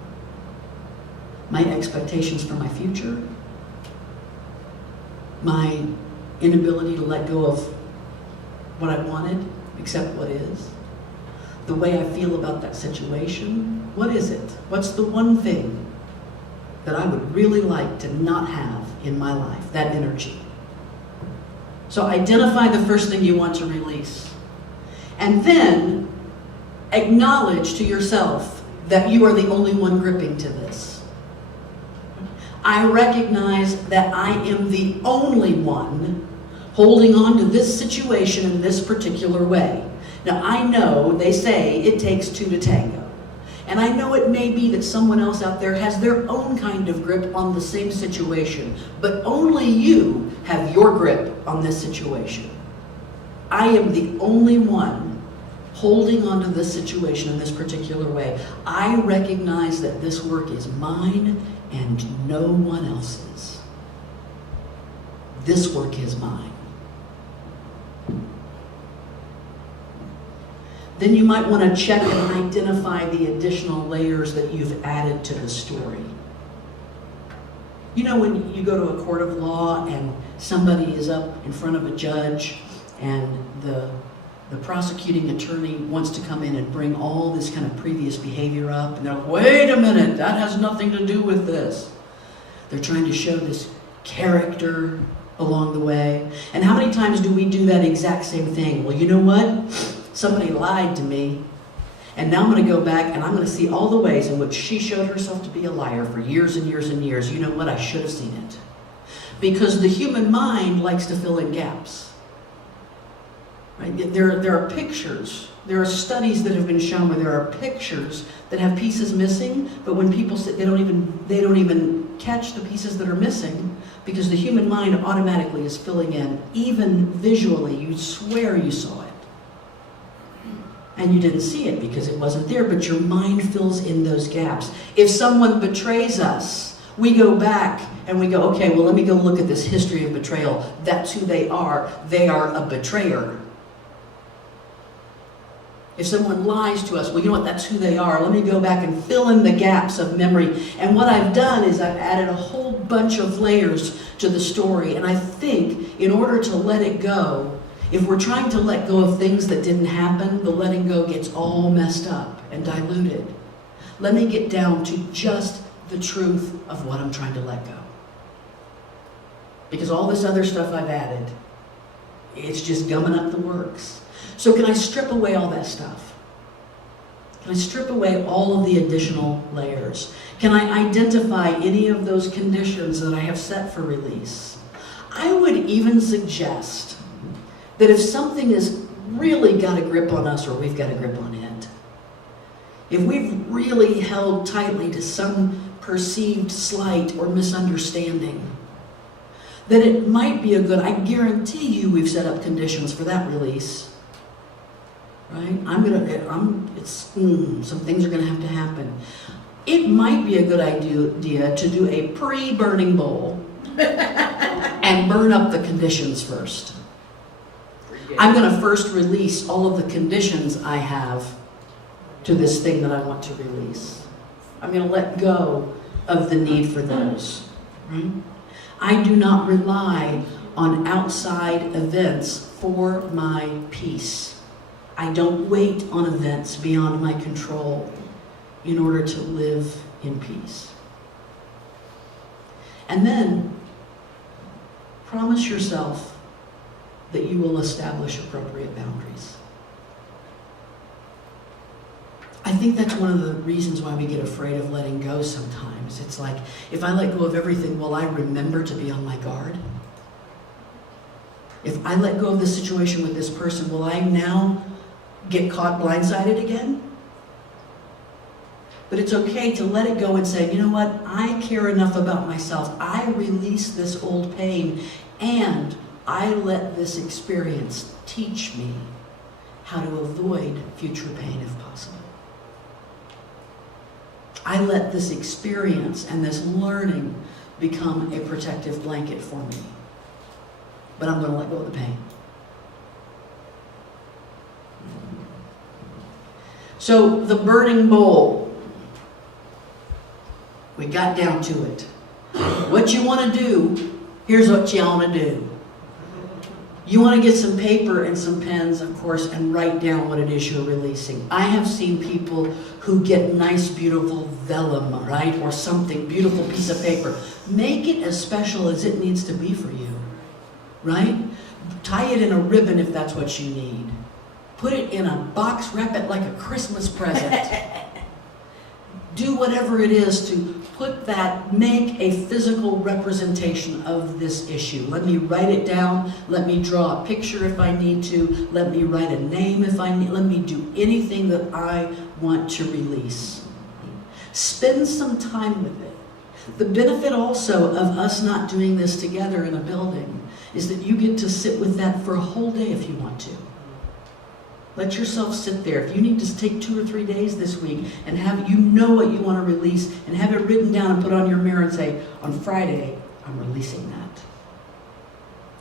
My expectations for my future? My inability to let go of what I wanted, accept what is? The way I feel about that situation? What is it? What's the one thing that I would really like to not have in my life, that energy? So identify the first thing you want to release. And then acknowledge to yourself that you are the only one gripping to this. I recognize that I am the only one holding on to this situation in this particular way. Now I know they say it takes two to tango. And I know it may be that someone else out there has their own kind of grip on the same situation, but only you have your grip on this situation. I am the only one holding on to this situation in this particular way. I recognize that this work is mine and no one else's. This work is mine. Then you might want to check and identify the additional layers that you've added to the story. You know, when you go to a court of law and somebody is up in front of a judge and the prosecuting attorney wants to come in and bring all this kind of previous behavior up, and they're like, wait a minute, that has nothing to do with this. They're trying to show this character along the way. And how many times do we do that exact same thing? Well, you know what? Somebody lied to me, and now I'm going to go back and I'm going to see all the ways in which she showed herself to be a liar for years and years and years. You know what? I should have seen it. Because the human mind likes to fill in gaps. Right? There are pictures. There are studies that have been shown where there are pictures that have pieces missing, but when people sit, they don't even catch the pieces that are missing because the human mind automatically is filling in, even visually. You swear you saw it. And you didn't see it because it wasn't there, but your mind fills in those gaps. If someone betrays us, we go back and we go, okay, well, let me go look at this history of betrayal. That's who they are. They are a betrayer. If someone lies to us, well, you know what, that's who they are. Let me go back and fill in the gaps of memory. And what I've done is I've added a whole bunch of layers to the story. And I think in order to let it go, if we're trying to let go of things that didn't happen, the letting go gets all messed up and diluted. Let me get down to just the truth of what I'm trying to let go. Because all this other stuff I've added, it's just gumming up the works. So can I strip away all that stuff? Can I strip away all of the additional layers? Can I identify any of those conditions that I have set for release? I would even suggest that if something has really got a grip on us, or we've got a grip on it, if we've really held tightly to some perceived slight or misunderstanding, then it might be I guarantee you we've set up conditions for that release. Right? Some things are gonna have to happen. It might be a good idea to do a pre-burning bowl and burn up the conditions first. I'm gonna first release all of the conditions I have to this thing that I want to release. I'm gonna let go of the need for those. Right? I do not rely on outside events for my peace. I don't wait on events beyond my control in order to live in peace. And then, promise yourself that you will establish appropriate boundaries. I think that's one of the reasons why we get afraid of letting go sometimes. It's like, if I let go of everything, will I remember to be on my guard? If I let go of the situation with this person, will I now get caught blindsided again? But it's okay to let it go and say, you know what, I care enough about myself. I release this old pain, and I let this experience teach me how to avoid future pain if possible. I let this experience and this learning become a protective blanket for me. But I'm going to let go of the pain. So the burning bowl, we got down to it. What you want to do, here's what you want to do. You want to get some paper and some pens, of course, and write down what it is you're releasing. I have seen people who get nice, beautiful vellum, right? Or something, beautiful piece of paper. Make it as special as it needs to be for you, right? Tie it in a ribbon if that's what you need. Put it in a box, wrap it like a Christmas present. Do whatever it is to make a physical representation of this issue. Let me write it down. Let me draw a picture if I need to. Let me write a name if I need. Let me do anything that I want to release. Spend some time with it. The benefit also of us not doing this together in a building is that you get to sit with that for a whole day if you want to. Let yourself sit there. If you need to take 2 or 3 days this week and have what you want to release and have it written down and put on your mirror and say, on Friday, I'm releasing that.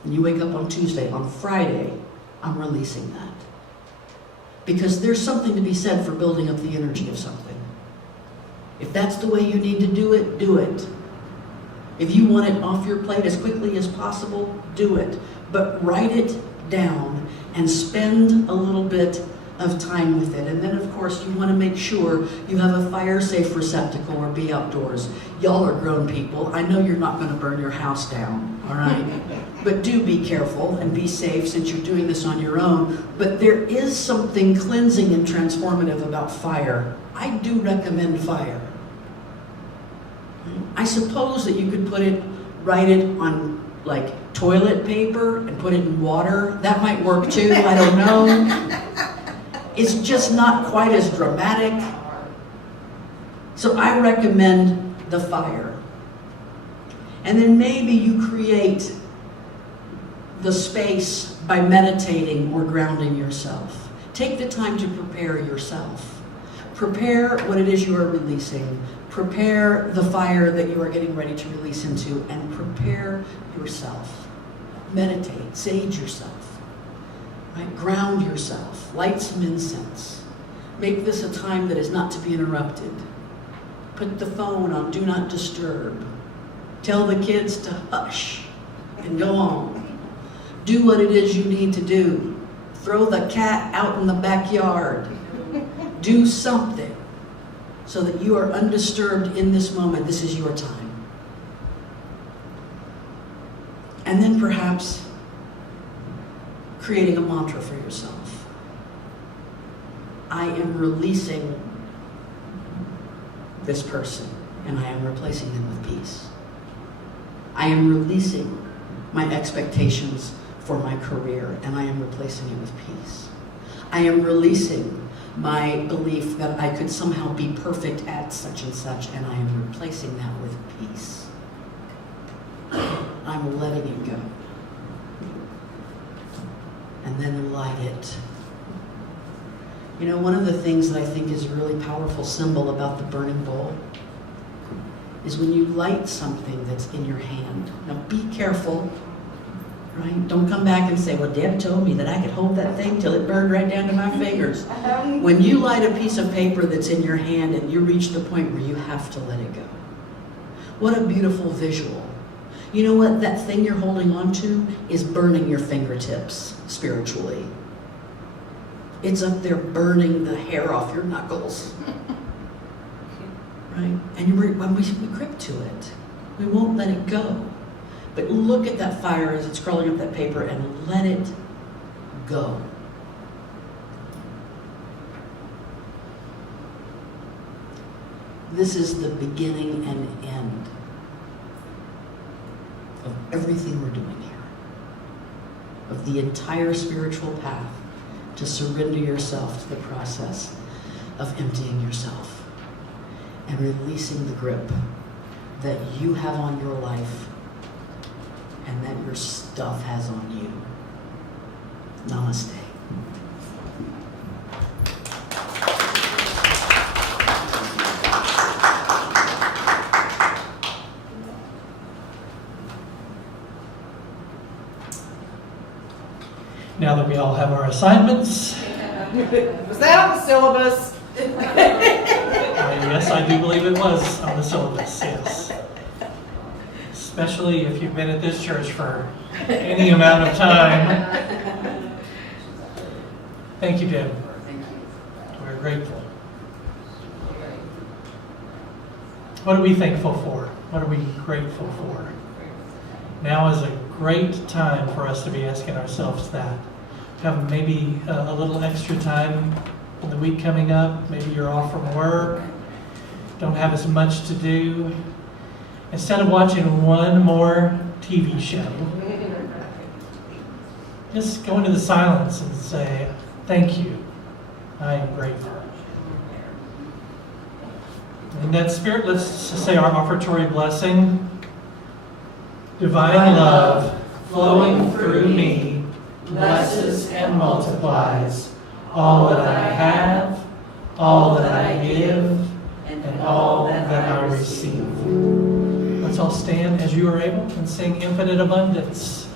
And you wake up on Tuesday, on Friday, I'm releasing that. Because there's something to be said for building up the energy of something. If that's the way you need to do it, do it. If you want it off your plate as quickly as possible, do it. But write it down and spend a little bit of time with it. And then, of course, you want to make sure you have a fire-safe receptacle or be outdoors. Y'all are grown people. I know you're not going to burn your house down, all right? But do be careful and be safe since you're doing this on your own. But there is something cleansing and transformative about fire. I do recommend fire. I suppose that you could write it on like toilet paper and put it in water. That might work too, I don't know. It's just not quite as dramatic. So I recommend the fire. And then maybe you create the space by meditating or grounding yourself. Take the time to prepare yourself. Prepare what it is you are releasing. Prepare the fire that you are getting ready to release into, and prepare yourself. Meditate, sage yourself, right? Ground yourself, light some incense. Make this a time that is not to be interrupted. Put the phone on Do Not Disturb. Tell the kids to hush and go on. Do what it is you need to do. Throw the cat out in the backyard. Do something so that you are undisturbed in this moment. This is your time. And then perhaps creating a mantra for yourself. I am releasing this person, and I am replacing them with peace. I am releasing my expectations for my career, and I am replacing it with peace. I am releasing my belief that I could somehow be perfect at such and such, and I am replacing that with peace. I'm letting it go. And then light it. You know, one of the things that I think is a really powerful symbol about the burning bowl is when you light something that's in your hand. Now be careful, right? Don't come back and say, well, Deb told me that I could hold that thing till it burned right down to my fingers. When you light a piece of paper that's in your hand and you reach the point where you have to let it go. What a beautiful visual. You know what? That thing you're holding on to is burning your fingertips spiritually. It's up there burning the hair off your knuckles. Right? And when we grip to it, we won't let it go. But look at that fire as it's crawling up that paper and let it go. This is the beginning and end of everything we're doing here. Of the entire spiritual path to surrender yourself to the process of emptying yourself and releasing the grip that you have on your life and that your stuff has on you. Namaste. Now that we all have our assignments, Was that on the syllabus? yes, I do believe it was on the syllabus, yes. Especially if you've been at this church for any amount of time. Thank you, Deb. We're grateful. What are we thankful for? What are we grateful for? Now is a great time for us to be asking ourselves that. Have maybe a little extra time in the week coming up. Maybe you're off from work, don't have as much to do. Instead of watching one more TV show, just go into the silence and say, thank you, I am grateful. In that spirit, let's say our offertory blessing. Divine love flowing through me blesses and multiplies all that I have, all that I give, and all that I receive. Let's all stand as you are able and sing Infinite Abundance.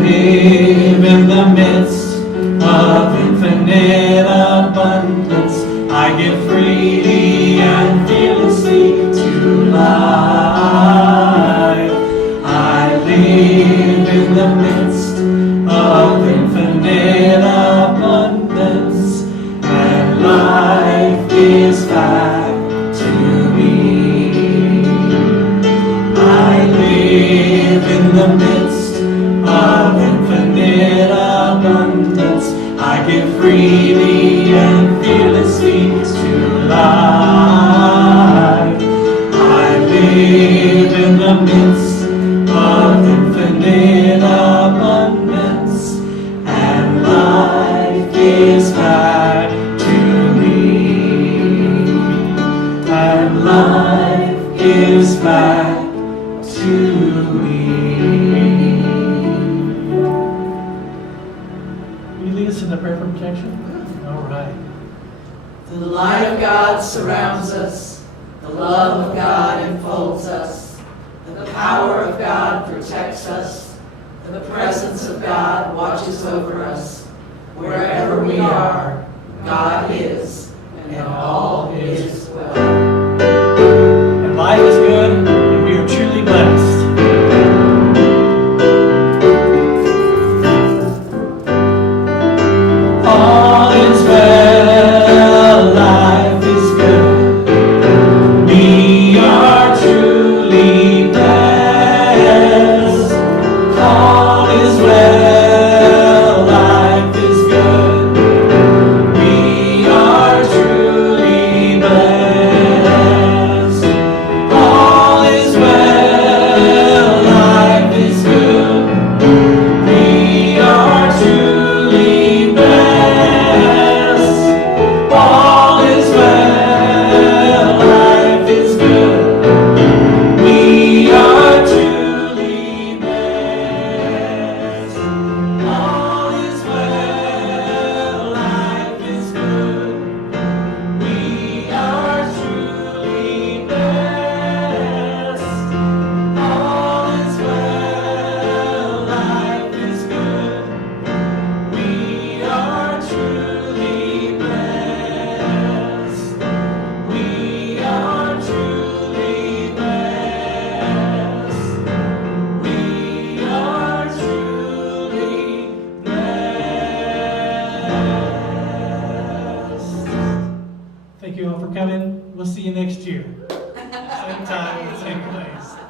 Live in the midst of infinite abundance. I give freely and fearlessly to life. I live in the midst of infinite abundance, and life is back to me. I live in the midst of infinite abundance. I give freely and fearlessly to life. I live in the midst of infinite abundance, and life is back to me. And life is back to me. Will you lead us in the prayer for protection? All right. The light of God surrounds us. The love of God enfolds us. The power of God protects us. The presence of God watches over us. Wherever we are, God is, and all is well. And life is good, and we are truly blessed. All is well, life is good. We are truly blessed. All is well, life is good. We are truly blessed. All is well, life is good. We are truly blessed. All is well, life is good. We are truly blessed. All is well, life is good. We are truly blessed. All is well, life is good. We are truly blessed. We are truly blessed. We are truly blessed. Thank you all for coming. We'll see you next year. Same time, same place.